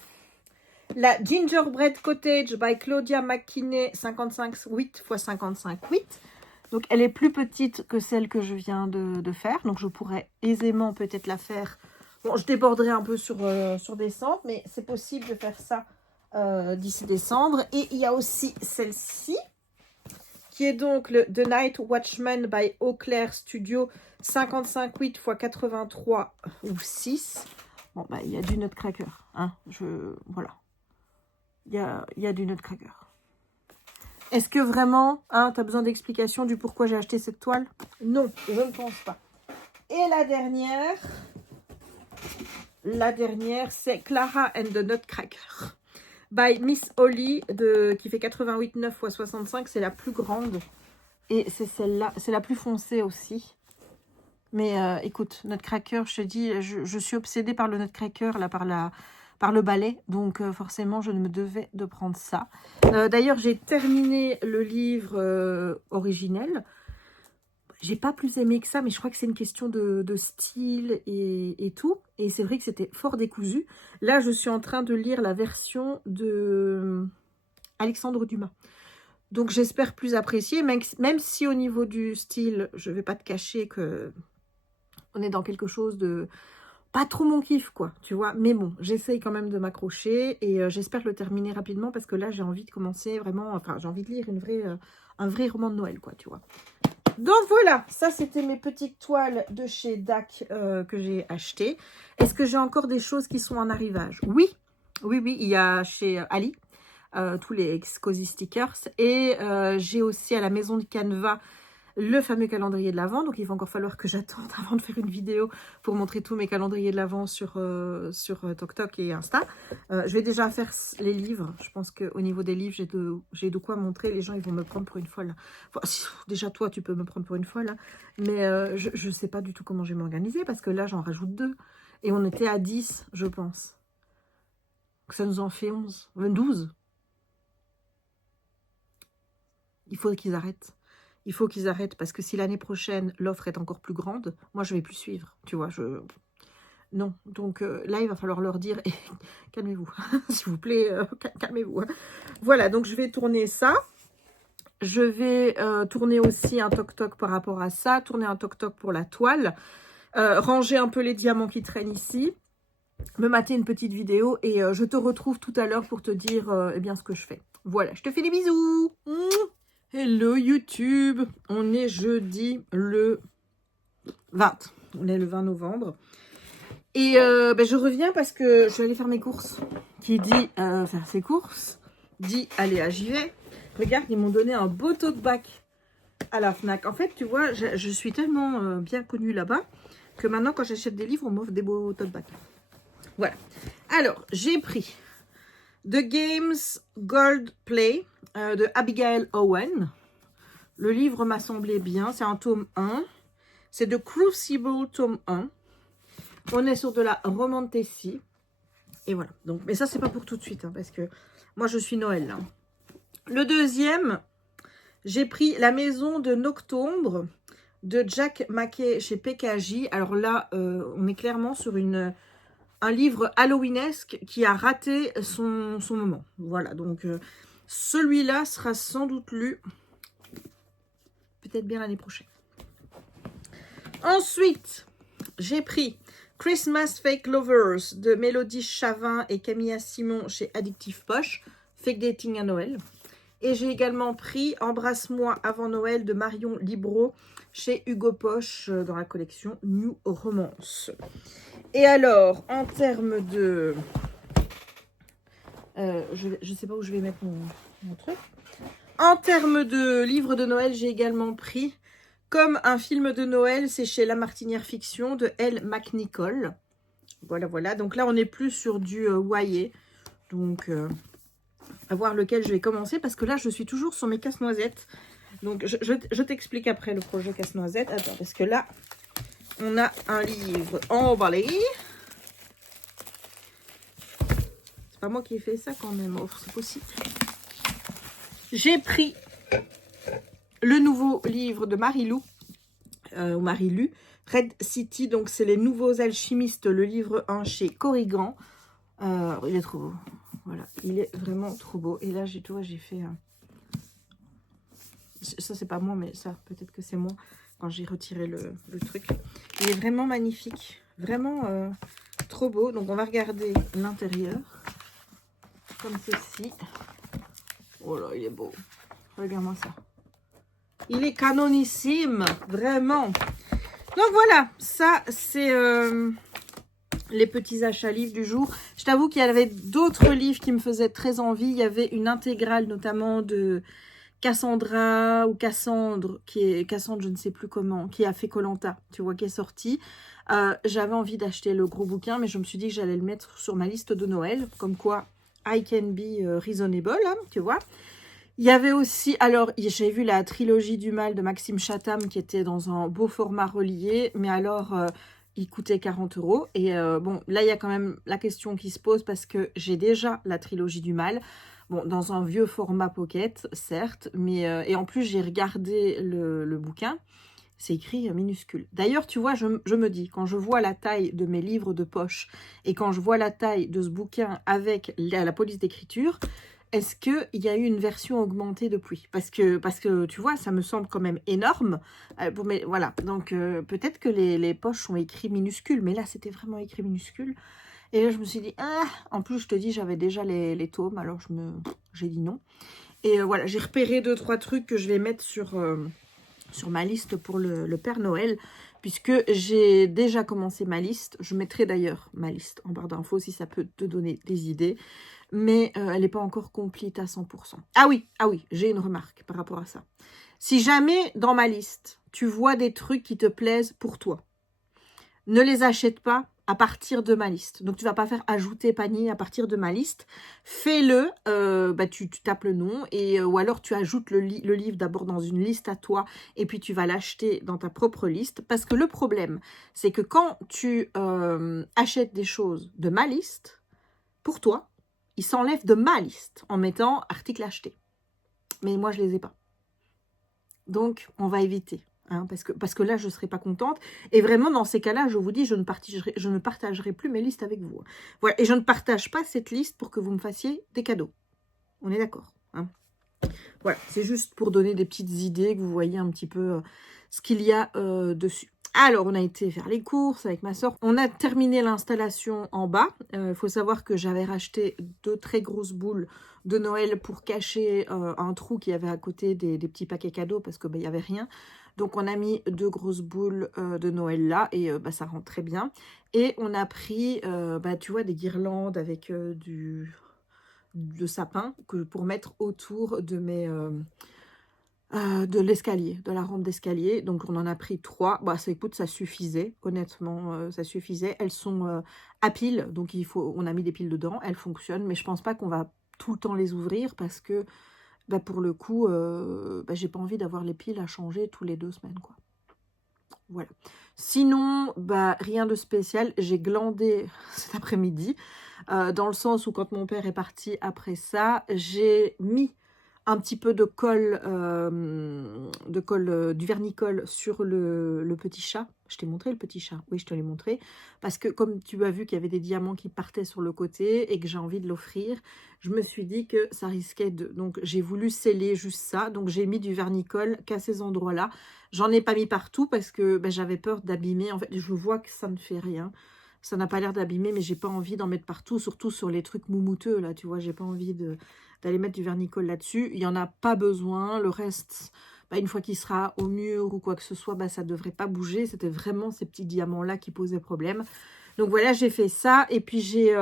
la Gingerbread Cottage by Claudia McKinney, 55,8 x 55,8. Donc, elle est plus petite que celle que je viens de faire. Donc, je pourrais aisément peut-être la faire. Bon, je déborderai un peu sur décembre, mais c'est possible de faire ça d'ici décembre. Et il y a aussi celle-ci, qui est donc le The Night Watchman by Eau Claire Studio, 55,8 x 83 ou 6. Bon, bah, il y a du nutcracker. Hein, voilà. Il y a du nutcracker. Est-ce que vraiment, hein, tu as besoin d'explications du pourquoi j'ai acheté cette toile? Non, je ne pense pas. Et la dernière, c'est Clara and the Nutcracker by Miss Holly, qui fait 88,9 x 65. C'est la plus grande. Et c'est celle-là, c'est la plus foncée aussi. Mais écoute, Nutcracker, je te dis, je suis obsédée par le Nutcracker, là, par le balai. Donc, forcément, je me devais de prendre ça. D'ailleurs, j'ai terminé le livre originel. J'ai pas plus aimé que ça, mais je crois que c'est une question de style et tout. Et c'est vrai que c'était fort décousu. Là, je suis en train de lire la version de Alexandre Dumas. Donc, j'espère plus apprécier, même si au niveau du style, je vais pas te cacher que on est dans quelque chose de pas trop mon kiff, quoi, tu vois. Mais bon, j'essaye quand même de m'accrocher et j'espère le terminer rapidement parce que là, j'ai envie de commencer vraiment, enfin, j'ai envie de lire un vrai roman de Noël, quoi, tu vois. Donc voilà, ça c'était mes petites toiles de chez DAC que j'ai achetées. Est-ce que j'ai encore des choses qui sont en arrivage? Oui, oui, oui, il y a chez Ali tous les Cozy Stickers et j'ai aussi à la maison de Canva le fameux calendrier de l'Avent. Donc il va encore falloir que j'attende avant de faire une vidéo pour montrer tous mes calendriers de l'Avent sur TokTok et Insta. Je vais déjà faire les livres. Je pense qu'au niveau des livres, j'ai de quoi montrer. Les gens, ils vont me prendre pour une folle. Enfin, déjà, toi, tu peux me prendre pour une folle. Mais je ne sais pas du tout comment je vais m'organiser parce que là, j'en rajoute 2. Et on était à 10, je pense. Ça nous en fait 11, 12. Il faut qu'ils arrêtent. Il faut qu'ils arrêtent parce que si l'année prochaine, l'offre est encore plus grande, moi, je ne vais plus suivre. Tu vois, non. Donc là, il va falloir leur dire, calmez-vous, s'il vous plaît, calmez-vous. Voilà, donc je vais tourner ça. Je vais tourner aussi un toc-toc par rapport à ça, tourner un toc-toc pour la toile, ranger un peu les diamants qui traînent ici, me mater une petite vidéo et je te retrouve tout à l'heure pour te dire eh bien ce que je fais. Voilà, je te fais des bisous. Hello YouTube, on est jeudi le 20, on est le 20 novembre. Et je reviens parce que je vais aller faire mes courses. Qui dit faire ses courses, dit allez, j'y vais. Regarde, ils m'ont donné un beau tote bag à la FNAC. En fait, tu vois, je suis tellement bien connue là-bas que maintenant, quand j'achète des livres, on m'offre des beaux tote bags. Voilà. Alors, j'ai pris The Games Gold Play de Abigail Owen. Le livre m'a semblé bien. C'est un tome 1. C'est de Crucible tome 1. On est sur de la romantasy. Et voilà. Donc, mais ça, c'est pas pour tout de suite. Hein, parce que moi, je suis Noël. Là. Le deuxième, j'ai pris La Maison de Noctombre de Jack Mackay chez PKJ. Alors là, on est clairement sur un livre halloweenesque qui a raté son moment. Voilà, donc celui-là sera sans doute lu peut-être bien l'année prochaine. Ensuite, j'ai pris Christmas Fake Lovers de Mélodie Chavin et Camilla Simon chez Addictive Poche, Fake Dating à Noël. Et j'ai également pris Embrasse-moi avant Noël de Marion Libro chez Hugo Poche dans la collection New Romance. Et alors, en termes de... je ne sais pas où je vais mettre mon truc. En termes de livres de Noël, j'ai également pris Comme un film de Noël, c'est chez La Martinière Fiction de Elle McNicol. Voilà, voilà. Donc là, on est plus sur du YA. Donc, à voir lequel je vais commencer. Parce que là, je suis toujours sur mes casse-noisettes. Donc, je t'explique après le projet casse-noisette. Attends, parce que là... On a un livre emballé. C'est pas moi qui ai fait ça quand même. Oh, c'est possible. J'ai pris le nouveau livre de Marie-Lou. Marie-Lu. Red City. Donc, c'est Les Nouveaux Alchimistes. Le livre 1 chez Corrigan. Il est trop beau. Voilà. Il est vraiment trop beau. Et là, j'ai fait... Ça, c'est pas moi, mais ça, peut-être que c'est moi. Quand j'ai retiré le truc. Il est vraiment magnifique. Vraiment trop beau. Donc, on va regarder l'intérieur. Comme ceci. Oh là, il est beau. Regarde-moi ça. Il est canonissime. Vraiment. Donc, voilà. Ça, c'est les petits achats livres du jour. Je t'avoue qu'il y avait d'autres livres qui me faisaient très envie. Il y avait une intégrale, notamment de... Cassandra ou Cassandre, Cassandre, je ne sais plus comment, qui a fait Koh-Lanta, tu vois, qui est sortie. J'avais envie d'acheter le gros bouquin, mais je me suis dit que j'allais le mettre sur ma liste de Noël, comme quoi I can be reasonable, hein, tu vois. Il y avait aussi, alors, j'ai vu la trilogie du mal de Maxime Chatham, qui était dans un beau format relié, mais alors, il coûtait 40 €. Et bon, là, il y a quand même la question qui se pose, parce que j'ai déjà la trilogie du mal. Bon, dans un vieux format pocket, certes, mais et en plus, j'ai regardé le bouquin, c'est écrit minuscule. D'ailleurs, tu vois, je me dis, quand je vois la taille de mes livres de poche et quand je vois la taille de ce bouquin avec la police d'écriture, est-ce qu'il y a eu une version augmentée depuis? Parce que tu vois, ça me semble quand même énorme. Mais voilà, donc peut-être que les poches sont écrites minuscules, mais là, c'était vraiment écrit minuscule. Et là, je me suis dit, ah, en plus, je te dis, j'avais déjà les tomes, alors j'ai dit non. Et voilà, j'ai repéré 2-3 trucs que je vais mettre sur ma liste pour le Père Noël, puisque j'ai déjà commencé ma liste. Je mettrai d'ailleurs ma liste en barre d'infos si ça peut te donner des idées, mais elle n'est pas encore complète à 100%. Ah oui, j'ai une remarque par rapport à ça. Si jamais dans ma liste, tu vois des trucs qui te plaisent pour toi, ne les achète pas à partir de ma liste. Donc, tu ne vas pas faire ajouter panier à partir de ma liste. Fais-le, tu tapes le nom, ou alors tu ajoutes le livre d'abord dans une liste à toi, et puis tu vas l'acheter dans ta propre liste. Parce que le problème, c'est que quand tu achètes des choses de ma liste, pour toi, il s'enlève de ma liste en mettant article acheté. Mais moi, je ne les ai pas. Donc, on va éviter. Hein, parce que là, je ne serai pas contente. Et vraiment, dans ces cas-là, je vous dis, je ne partagerai plus mes listes avec vous. Voilà. Et je ne partage pas cette liste pour que vous me fassiez des cadeaux. On est d'accord, hein? Voilà, c'est juste pour donner des petites idées, que vous voyez un petit peu ce qu'il y a dessus. Alors, on a été faire les courses avec ma soeur. On a terminé l'installation en bas. Il faut savoir que j'avais racheté 2 très grosses boules de Noël pour cacher un trou qu'il y avait à côté des petits paquets cadeaux parce qu'il n'y avait rien. Donc, on a mis 2 grosses boules de Noël là et ça rentre très bien. Et on a pris, tu vois, des guirlandes avec de sapin pour mettre autour de de l'escalier, de la rampe d'escalier. Donc, on en a pris 3. Écoute, ça suffisait. Honnêtement, ça suffisait. Elles sont à piles. Donc, on a mis des piles dedans. Elles fonctionnent. Mais je pense pas qu'on va tout le temps les ouvrir parce que pour le coup, j'ai pas envie d'avoir les piles à changer tous les 2 semaines, quoi. Voilà. Sinon, rien de spécial. J'ai glandé cet après-midi, dans le sens où quand mon père est parti après ça, j'ai mis un petit peu de colle, du vernicole sur le petit chat. Je t'ai montré le petit chat? Oui, je te l'ai montré. Parce que comme tu as vu qu'il y avait des diamants qui partaient sur le côté et que j'ai envie de l'offrir, je me suis dit que ça risquait de... Donc, j'ai voulu sceller juste ça. Donc, j'ai mis du vernicole qu'à ces endroits-là. J'en ai pas mis partout parce que j'avais peur d'abîmer. En fait, je vois que ça ne fait rien. Ça n'a pas l'air d'abîmer, mais j'ai pas envie d'en mettre partout, surtout sur les trucs moumouteux, là, tu vois. J'ai pas envie d'aller mettre du vernicole là-dessus. Il n'y en a pas besoin. Le reste... une fois qu'il sera au mur ou quoi que ce soit, ça ne devrait pas bouger. C'était vraiment ces petits diamants-là qui posaient problème. Donc voilà, j'ai fait ça. Et puis j'ai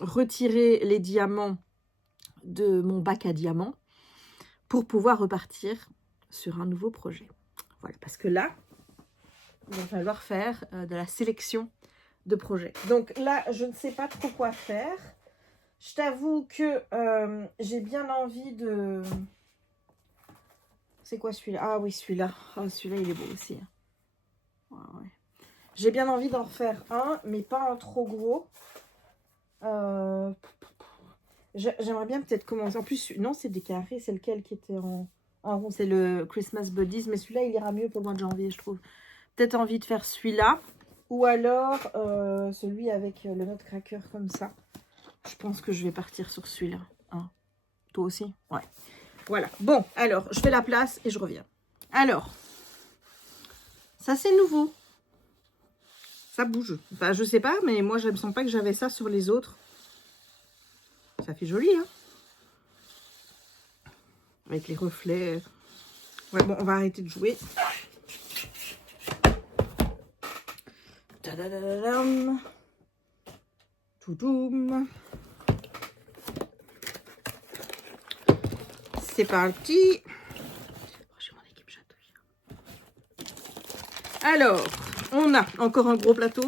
retiré les diamants de mon bac à diamants pour pouvoir repartir sur un nouveau projet. Voilà, parce que là, il va falloir faire de la sélection de projets. Donc là, je ne sais pas trop quoi faire. Je t'avoue que j'ai bien envie de... C'est quoi celui-là? Ah oui, celui-là. Oh, celui-là, il est beau aussi. Ouais. J'ai bien envie d'en refaire un, mais pas un trop gros. J'aimerais bien peut-être commencer. En plus, non, c'est des carrés. C'est lequel qui était en rond? C'est le Christmas Buddies. Mais celui-là, il ira mieux pour le mois de janvier, je trouve. Peut-être envie de faire celui-là. Ou alors celui avec le Nutcracker comme ça. Je pense que je vais partir sur celui-là. Hein. Toi aussi? Ouais. Voilà. Bon, alors, je fais la place et je reviens. Alors, ça, c'est nouveau. Ça bouge. Enfin, je sais pas, mais moi, je ne sens pas que j'avais ça sur les autres. Ça fait joli, hein? Avec les reflets. Ouais, bon, on va arrêter de jouer. Tadadadam. Toudoum. C'est parti. J'ai mon équipe chatouille. Alors, on a encore un gros plateau.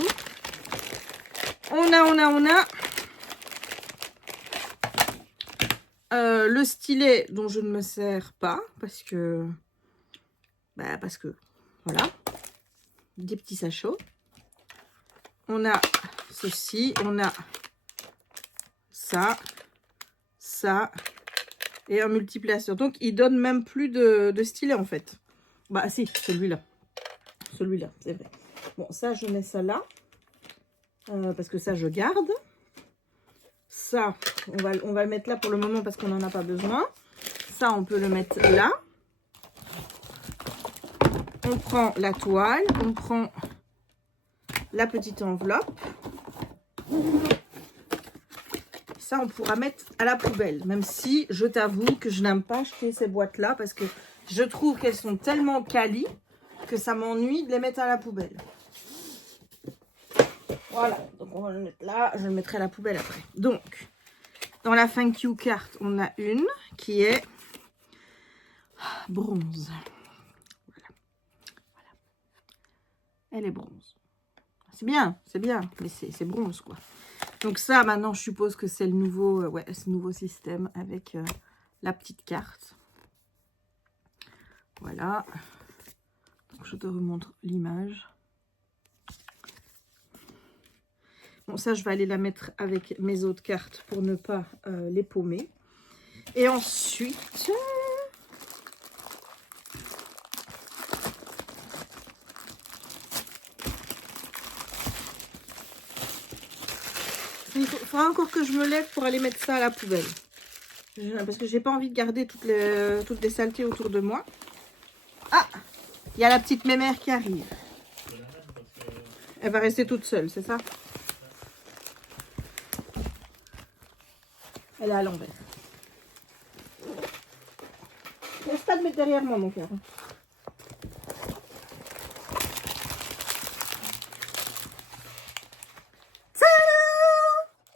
On a le stylet dont je ne me sers pas parce que voilà, des petits sachets. On a ceci, on a ça et un multiplicateur. Donc, il donne même plus de stylet, en fait. Si, celui-là. Celui-là, c'est vrai. Bon, ça, je mets ça là. Parce que ça, je garde. Ça, on va le mettre là pour le moment parce qu'on n'en a pas besoin. Ça, on peut le mettre là. On prend la toile, on prend la petite enveloppe. Ça, on pourra mettre à la poubelle. Même si, je t'avoue que je n'aime pas acheter ces boîtes-là parce que je trouve qu'elles sont tellement quali que ça m'ennuie de les mettre à la poubelle. Voilà, donc on va le mettre là. Je le mettrai à la poubelle après. Donc, dans la thank you carte, on a une qui est bronze. Voilà. Elle est bronze. C'est bien, mais c'est bronze, quoi. Donc ça, maintenant, je suppose que c'est le nouveau, ce nouveau système avec la petite carte. Voilà. Donc, je te remontre l'image. Bon, ça, je vais aller la mettre avec mes autres cartes pour ne pas les paumer. Et ensuite... il faudra encore que je me lève pour aller mettre ça à la poubelle. Parce que j'ai pas envie de garder toutes les saletés autour de moi. Ah! Il y a la petite mémère qui arrive. Elle va rester toute seule, c'est ça? Elle est à l'envers. Laisse pas de mettre derrière moi, mon cœur.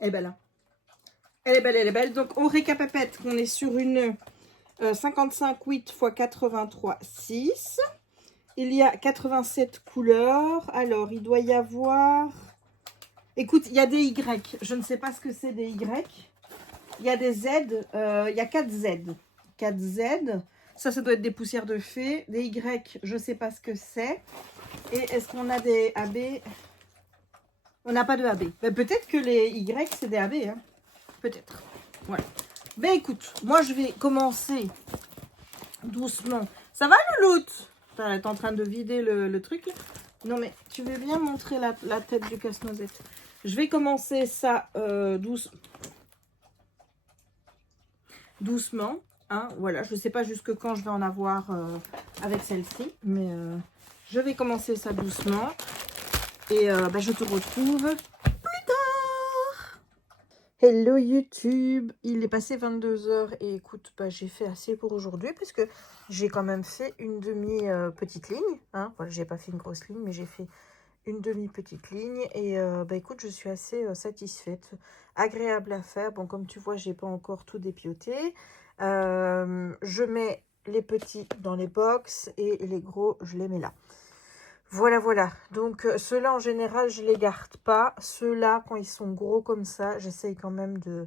Elle est belle, hein. Elle est belle, elle est belle. Donc, on récapépète qu'on est sur une 55,8 x 83,6. Il y a 87 couleurs. Alors, il doit y avoir... Écoute, il y a des Y. Je ne sais pas ce que c'est des Y. Il y a des Z. Il y a 4 Z. 4 Z. Ça doit être des poussières de fée. Des Y, je ne sais pas ce que c'est. Et est-ce qu'on a des AB? On n'a pas de AB. Ben, peut-être que les Y, c'est des AB. Hein. Peut-être. Voilà. Ben écoute, moi je vais commencer doucement. Ça va, Louloute? Elle est en train de vider le truc. Là. Non, mais tu veux bien montrer la tête du casse-noisette? Je vais commencer ça doucement. Hein, voilà, je ne sais pas jusque quand je vais en avoir avec celle-ci. Mais je vais commencer ça doucement. Et bah, je te retrouve plus tard. Hello YouTube. Il est passé 22 h et écoute, bah, j'ai fait assez pour aujourd'hui parce que j'ai quand même fait une demi-petite ligne. Hein. Voilà, j'ai pas fait une grosse ligne, mais j'ai fait une demi-petite ligne. Et bah, écoute, je suis assez satisfaite. Agréable à faire. Bon, comme tu vois, j'ai pas encore tout dépioté. Je mets les petits dans les box et les gros, je les mets là. Voilà, voilà. Donc, ceux-là, en général, je ne les garde pas. Ceux-là, quand ils sont gros comme ça, j'essaye quand même de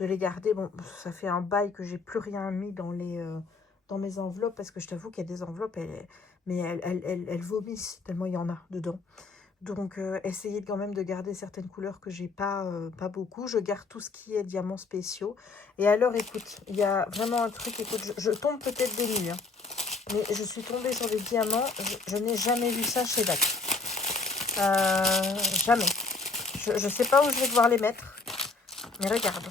les garder. Bon, ça fait un bail que j'ai plus rien mis dans mes enveloppes. Parce que je t'avoue qu'il y a des enveloppes, elles vomissent tellement il y en a dedans. Donc, essayez quand même de garder certaines couleurs que j'ai pas beaucoup. Je garde tout ce qui est diamants spéciaux. Et alors, écoute, il y a vraiment un truc. Écoute, je tombe peut-être des nues, hein. Mais je suis tombée sur des diamants. Je n'ai jamais vu ça chez DAC. Jamais. Je ne sais pas où je vais devoir les mettre. Mais regarde.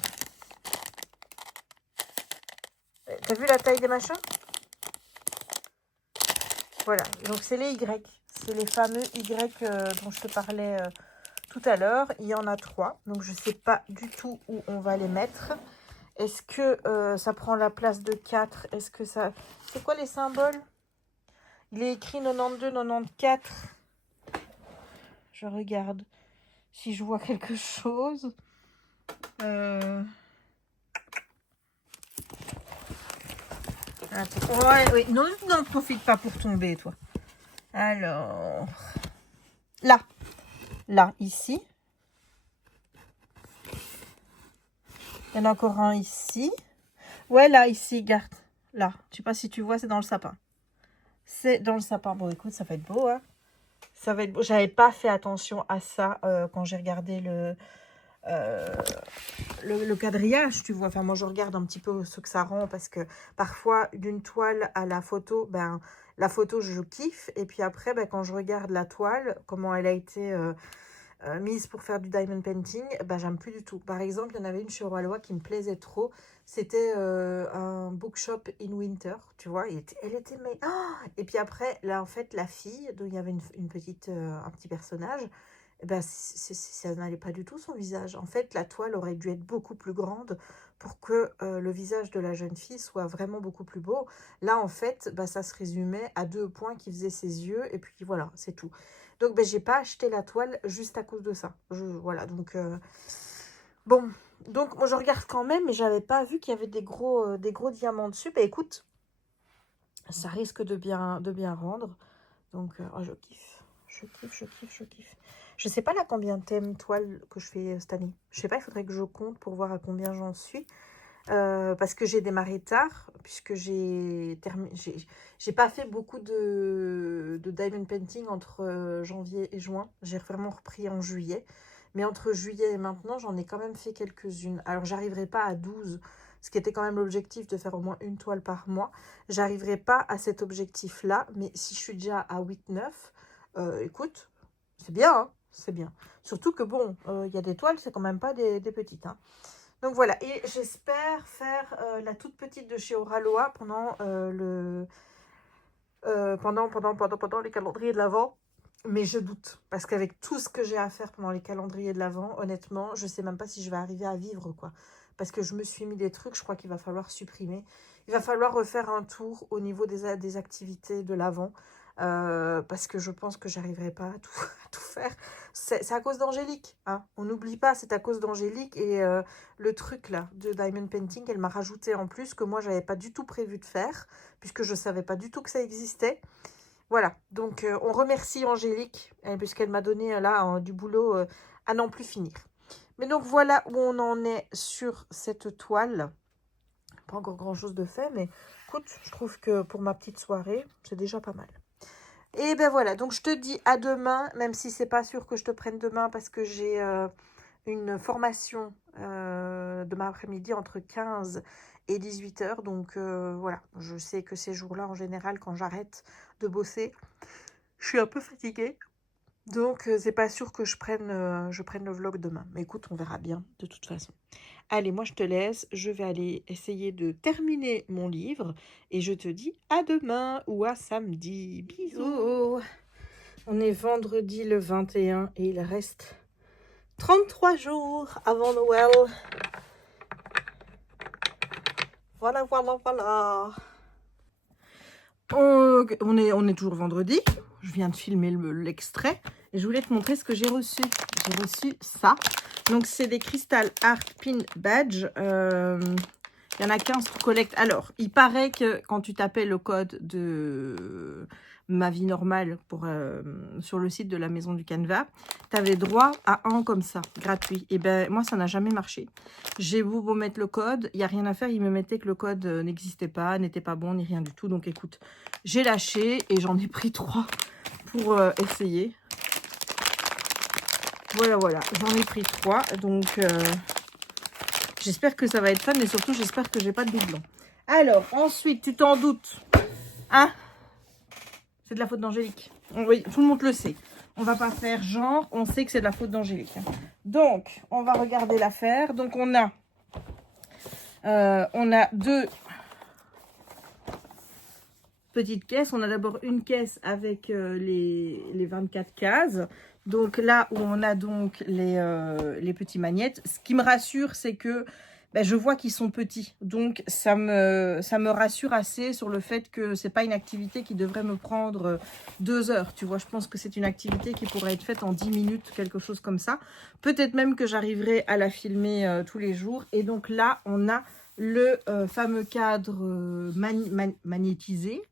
T'as vu la taille des machins? Voilà. Donc c'est les Y. C'est les fameux Y dont je te parlais tout à l'heure. Il y en a 3. Donc je ne sais pas du tout où on va les mettre. Est-ce que ça prend la place de 4? Est-ce que ça... C'est quoi les symboles? Il est écrit 92, 94. Je regarde si je vois quelque chose. Attends. Ouais, oui. Non, n'en profite pas pour tomber, toi. Alors... Là. Là, ici. Il y en a encore un ici. Ouais, là, ici, garde. Là. Je sais pas si tu vois, c'est dans le sapin. C'est dans le sapin. Bon, écoute, ça va être beau, hein. Ça va être beau. J'avais pas fait attention à ça quand j'ai regardé le quadrillage, tu vois. Enfin, moi, je regarde un petit peu ce que ça rend parce que parfois, d'une toile à la photo, ben, la photo, je kiffe. Et puis après, ben, quand je regarde la toile, comment elle a été mise pour faire du diamond painting, bah, j'aime plus du tout. Par exemple, il y en avait une chez Roi qui me plaisait trop. C'était un bookshop in winter, tu vois. Elle était mais et puis après, là, en fait, la fille, donc il y avait une petite, un petit personnage. Eh ben, ça n'allait pas du tout son visage. En fait, la toile aurait dû être beaucoup plus grande pour que le visage de la jeune fille soit vraiment beaucoup plus beau. Là, en fait, bah, ça se résumait à 2 points qui faisaient ses yeux. Et puis voilà, c'est tout. Donc, ben, j'ai pas acheté la toile juste à cause de ça. Voilà, donc... bon, donc moi, je regarde quand même, mais j'avais pas vu qu'il y avait des gros diamants dessus. Bah, écoute, ça risque de bien rendre. Donc, oh, je kiffe. Je kiffe. Je sais pas là combien thème toile que je fais cette année. Je sais pas, il faudrait que je compte pour voir à combien j'en suis. Parce que j'ai démarré tard, puisque j'ai pas fait beaucoup de diamond painting entre janvier et juin. J'ai vraiment repris en juillet. Mais entre juillet et maintenant, j'en ai quand même fait quelques-unes. Alors, j'arriverai pas à 12, ce qui était quand même l'objectif de faire au moins une toile par mois. J'arriverai pas à cet objectif-là, mais si je suis déjà à 8-9, écoute, c'est bien, hein, c'est bien. Surtout que bon, il y a des toiles, c'est quand même pas des petites, hein. Donc voilà, et j'espère faire la toute petite de chez Oraloa pendant pendant les calendriers de l'Avent. Mais je doute, parce qu'avec tout ce que j'ai à faire pendant les calendriers de l'Avent, honnêtement, je sais même pas si je vais arriver à vivre, quoi. Parce que je me suis mis des trucs, je crois qu'il va falloir supprimer. Il va falloir refaire un tour au niveau des activités de l'Avent, parce que je pense que j'arriverai pas à tout faire. C'est à cause d'Angélique, hein. On n'oublie pas, c'est à cause d'Angélique. Et le truc là de Diamond Painting, elle m'a rajouté en plus que moi, j'avais pas du tout prévu de faire, puisque je savais pas du tout que ça existait. Voilà, donc on remercie Angélique, puisqu'elle m'a donné là du boulot à n'en plus finir. Mais donc voilà où on en est sur cette toile. Pas encore grand chose de fait, mais écoute, je trouve que pour ma petite soirée, c'est déjà pas mal. Et ben voilà, donc je te dis à demain, même si c'est pas sûr que je te prenne demain parce que j'ai une formation demain après-midi entre 15 et 18h. Donc voilà, je sais que ces jours-là, en général, quand j'arrête de bosser, je suis un peu fatiguée. Donc c'est pas sûr que je prenne le vlog demain. Mais écoute, on verra bien de toute façon. Allez, moi je te laisse. Je vais aller essayer de terminer mon livre. Et je te dis à demain ou à samedi. Bisous. On est vendredi le 21 et il reste 33 jours avant Noël. Voilà. On est toujours vendredi. Je viens de filmer l'extrait. Et je voulais te montrer ce que j'ai reçu. J'ai reçu ça. Donc, c'est des Crystal Art Pin Badge. Il y en a 15 pour collecte. Alors, il paraît que quand tu tapais le code de Ma Vie Normale sur le site de la Maison du Canevas, tu avais droit à un comme ça, gratuit. Et ben moi, ça n'a jamais marché. J'ai beau mettre le code, il n'y a rien à faire. Il me mettait que le code n'existait pas, n'était pas bon, ni rien du tout. Donc écoute, j'ai lâché et j'en ai pris 3 pour essayer. Voilà, j'en ai pris 3. Donc j'espère que ça va être fun, mais surtout j'espère que j'ai pas de doublons. Alors, ensuite, tu t'en doutes, hein? C'est de la faute d'Angélique. Oui, tout le monde le sait. On va pas faire genre, on sait que c'est de la faute d'Angélique. Donc, on va regarder l'affaire. Donc, on a 2 petites caisses. On a d'abord une caisse avec les 24 cases. Donc, là où on a donc les petits magnettes. Ce qui me rassure, c'est que je vois qu'ils sont petits. Donc, ça me rassure assez sur le fait que c'est pas une activité qui devrait me prendre 2 heures. Tu vois, je pense que c'est une activité qui pourrait être faite en 10 minutes, quelque chose comme ça. Peut-être même que j'arriverai à la filmer tous les jours. Et donc là, on a le fameux cadre magnétisé,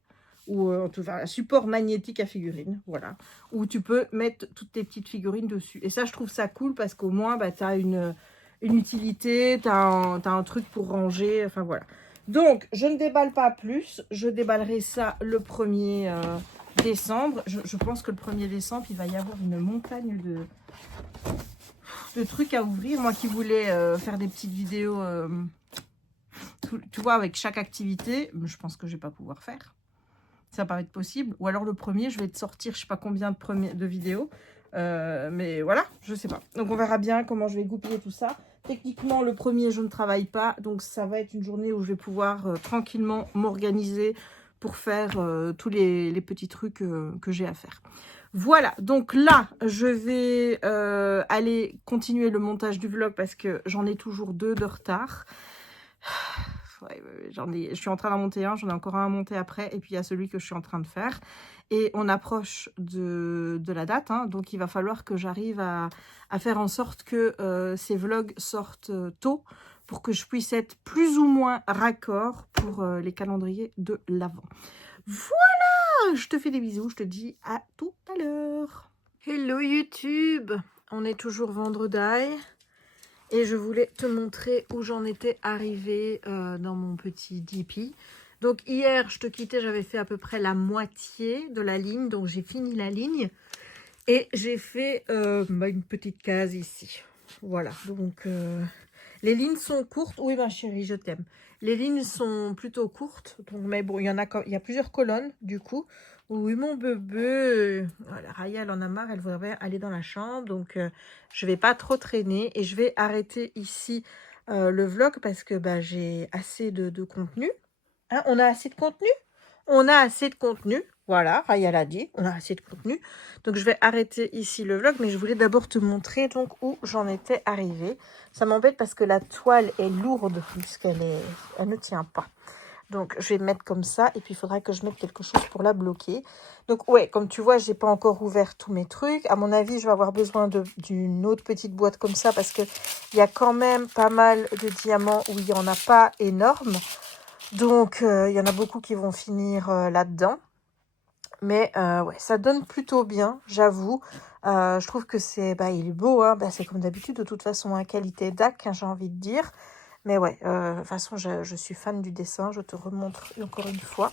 ou en tout cas, un support magnétique à figurines, voilà, où tu peux mettre toutes tes petites figurines dessus. Et ça, je trouve ça cool parce qu'au moins, tu as une utilité, tu as un truc pour ranger, enfin voilà. Donc, je ne déballe pas plus, je déballerai ça le 1er décembre. Je pense que le 1er décembre, il va y avoir une montagne de trucs à ouvrir. Moi qui voulais faire des petites vidéos, tu vois, avec chaque activité, je pense que je ne vais pas pouvoir faire. Ça va pas être possible. Ou alors le 1er, je vais te sortir je sais pas combien de vidéos. Mais voilà, je sais pas. Donc on verra bien comment je vais goupiller tout ça. Techniquement, le premier, je ne travaille pas. Donc ça va être une journée où je vais pouvoir tranquillement m'organiser pour faire tous les petits trucs que j'ai à faire. Voilà, donc là, je vais aller continuer le montage du vlog parce que j'en ai toujours 2 de retard. Ouais, je suis en train d'en monter un, j'en ai encore un à monter après, et puis il y a celui que je suis en train de faire. Et on approche de la date, hein, donc il va falloir que j'arrive à faire en sorte que ces vlogs sortent tôt pour que je puisse être plus ou moins raccord pour les calendriers de l'Avent. Voilà, je te fais des bisous, je te dis à tout à l'heure. Hello YouTube, on est toujours vendredi. Et je voulais te montrer où j'en étais arrivée dans mon petit DP. Donc hier, je te quittais, j'avais fait à peu près la moitié de la ligne. Donc j'ai fini la ligne. Et j'ai fait une petite case ici. Voilà, donc les lignes sont courtes. Oui ma chérie, je t'aime. Les lignes sont plutôt courtes. Donc, mais bon, il y a plusieurs colonnes du coup. Oui, mon bébé. Voilà, Raya, elle en a marre, elle voudrait aller dans la chambre. Donc, je vais pas trop traîner. Et je vais arrêter ici le vlog parce que j'ai assez de contenu. Hein, on a assez de contenu? On a assez de contenu. Voilà, Raya l'a dit, on a assez de contenu. Donc, je vais arrêter ici le vlog. Mais je voulais d'abord te montrer donc où j'en étais arrivée. Ça m'embête parce que la toile est lourde puisqu'elle ne tient pas. Donc, je vais mettre comme ça. Et puis, il faudra que je mette quelque chose pour la bloquer. Donc, ouais, comme tu vois, je n'ai pas encore ouvert tous mes trucs. À mon avis, je vais avoir besoin d'une autre petite boîte comme ça. Parce qu'il y a quand même pas mal de diamants où il n'y en a pas énorme. Donc, il y en a beaucoup qui vont finir là-dedans. Mais, ouais, ça donne plutôt bien, j'avoue. Je trouve que il est beau. Hein. C'est comme d'habitude, de toute façon, hein, qualité DAC, hein, j'ai envie de dire. Mais ouais, de toute façon, je suis fan du dessin. Je te remontre encore une fois.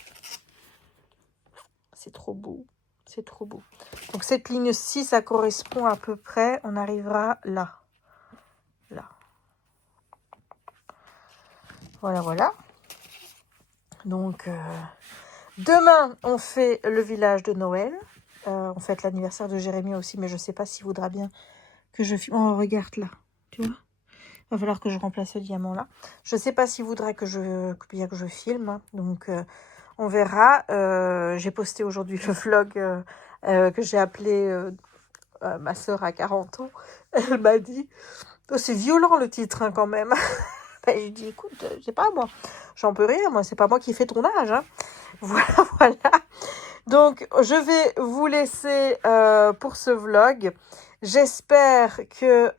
C'est trop beau. C'est trop beau. Donc, cette ligne-ci, ça correspond à peu près. On arrivera là. Là. Voilà, voilà. Donc, demain, on fait le village de Noël. On fête l'anniversaire de Jérémy aussi, mais je ne sais pas s'il voudra bien que je filme. Oh, regarde là. Tu vois ? Il va falloir que je remplace ce diamant là. Je ne sais pas s'il voudrait que je filme. Hein. Donc, on verra. J'ai posté aujourd'hui le vlog que j'ai appelé ma soeur à 40 ans. Elle m'a dit, oh, c'est violent le titre hein, quand même. Je dis, écoute, c'est pas moi. J'en peux rien, moi. C'est pas moi qui fais ton âge. Hein. Voilà, voilà. Donc, je vais vous laisser pour ce vlog. J'espère que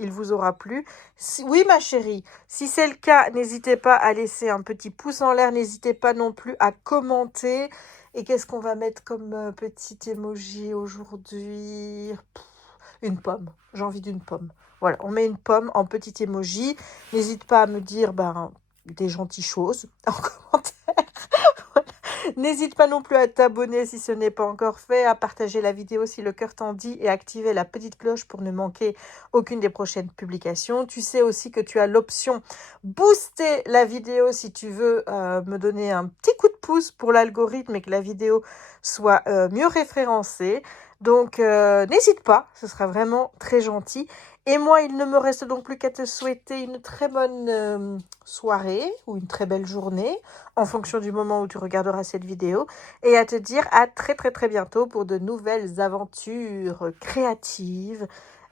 il vous aura plu. Oui, ma chérie, si c'est le cas, n'hésitez pas à laisser un petit pouce en l'air. N'hésitez pas non plus à commenter. Et qu'est-ce qu'on va mettre comme petit emoji aujourd'hui? Une pomme. J'ai envie d'une pomme. Voilà, on met une pomme en petit emoji. N'hésite pas à me dire des gentilles choses en commentaire. Voilà. N'hésite pas non plus à t'abonner si ce n'est pas encore fait, à partager la vidéo si le cœur t'en dit et activer la petite cloche pour ne manquer aucune des prochaines publications. Tu sais aussi que tu as l'option booster la vidéo si tu veux me donner un petit coup de pouce pour l'algorithme et que la vidéo soit mieux référencée. Donc, n'hésite pas, ce sera vraiment très gentil. Et moi, il ne me reste donc plus qu'à te souhaiter une très bonne soirée ou une très belle journée en fonction du moment où tu regarderas cette vidéo et à te dire à très très très bientôt pour de nouvelles aventures créatives,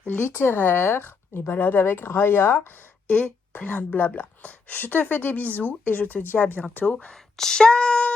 littéraires, les balades avec Raya et plein de blabla. Je te fais des bisous et je te dis à bientôt. Ciao!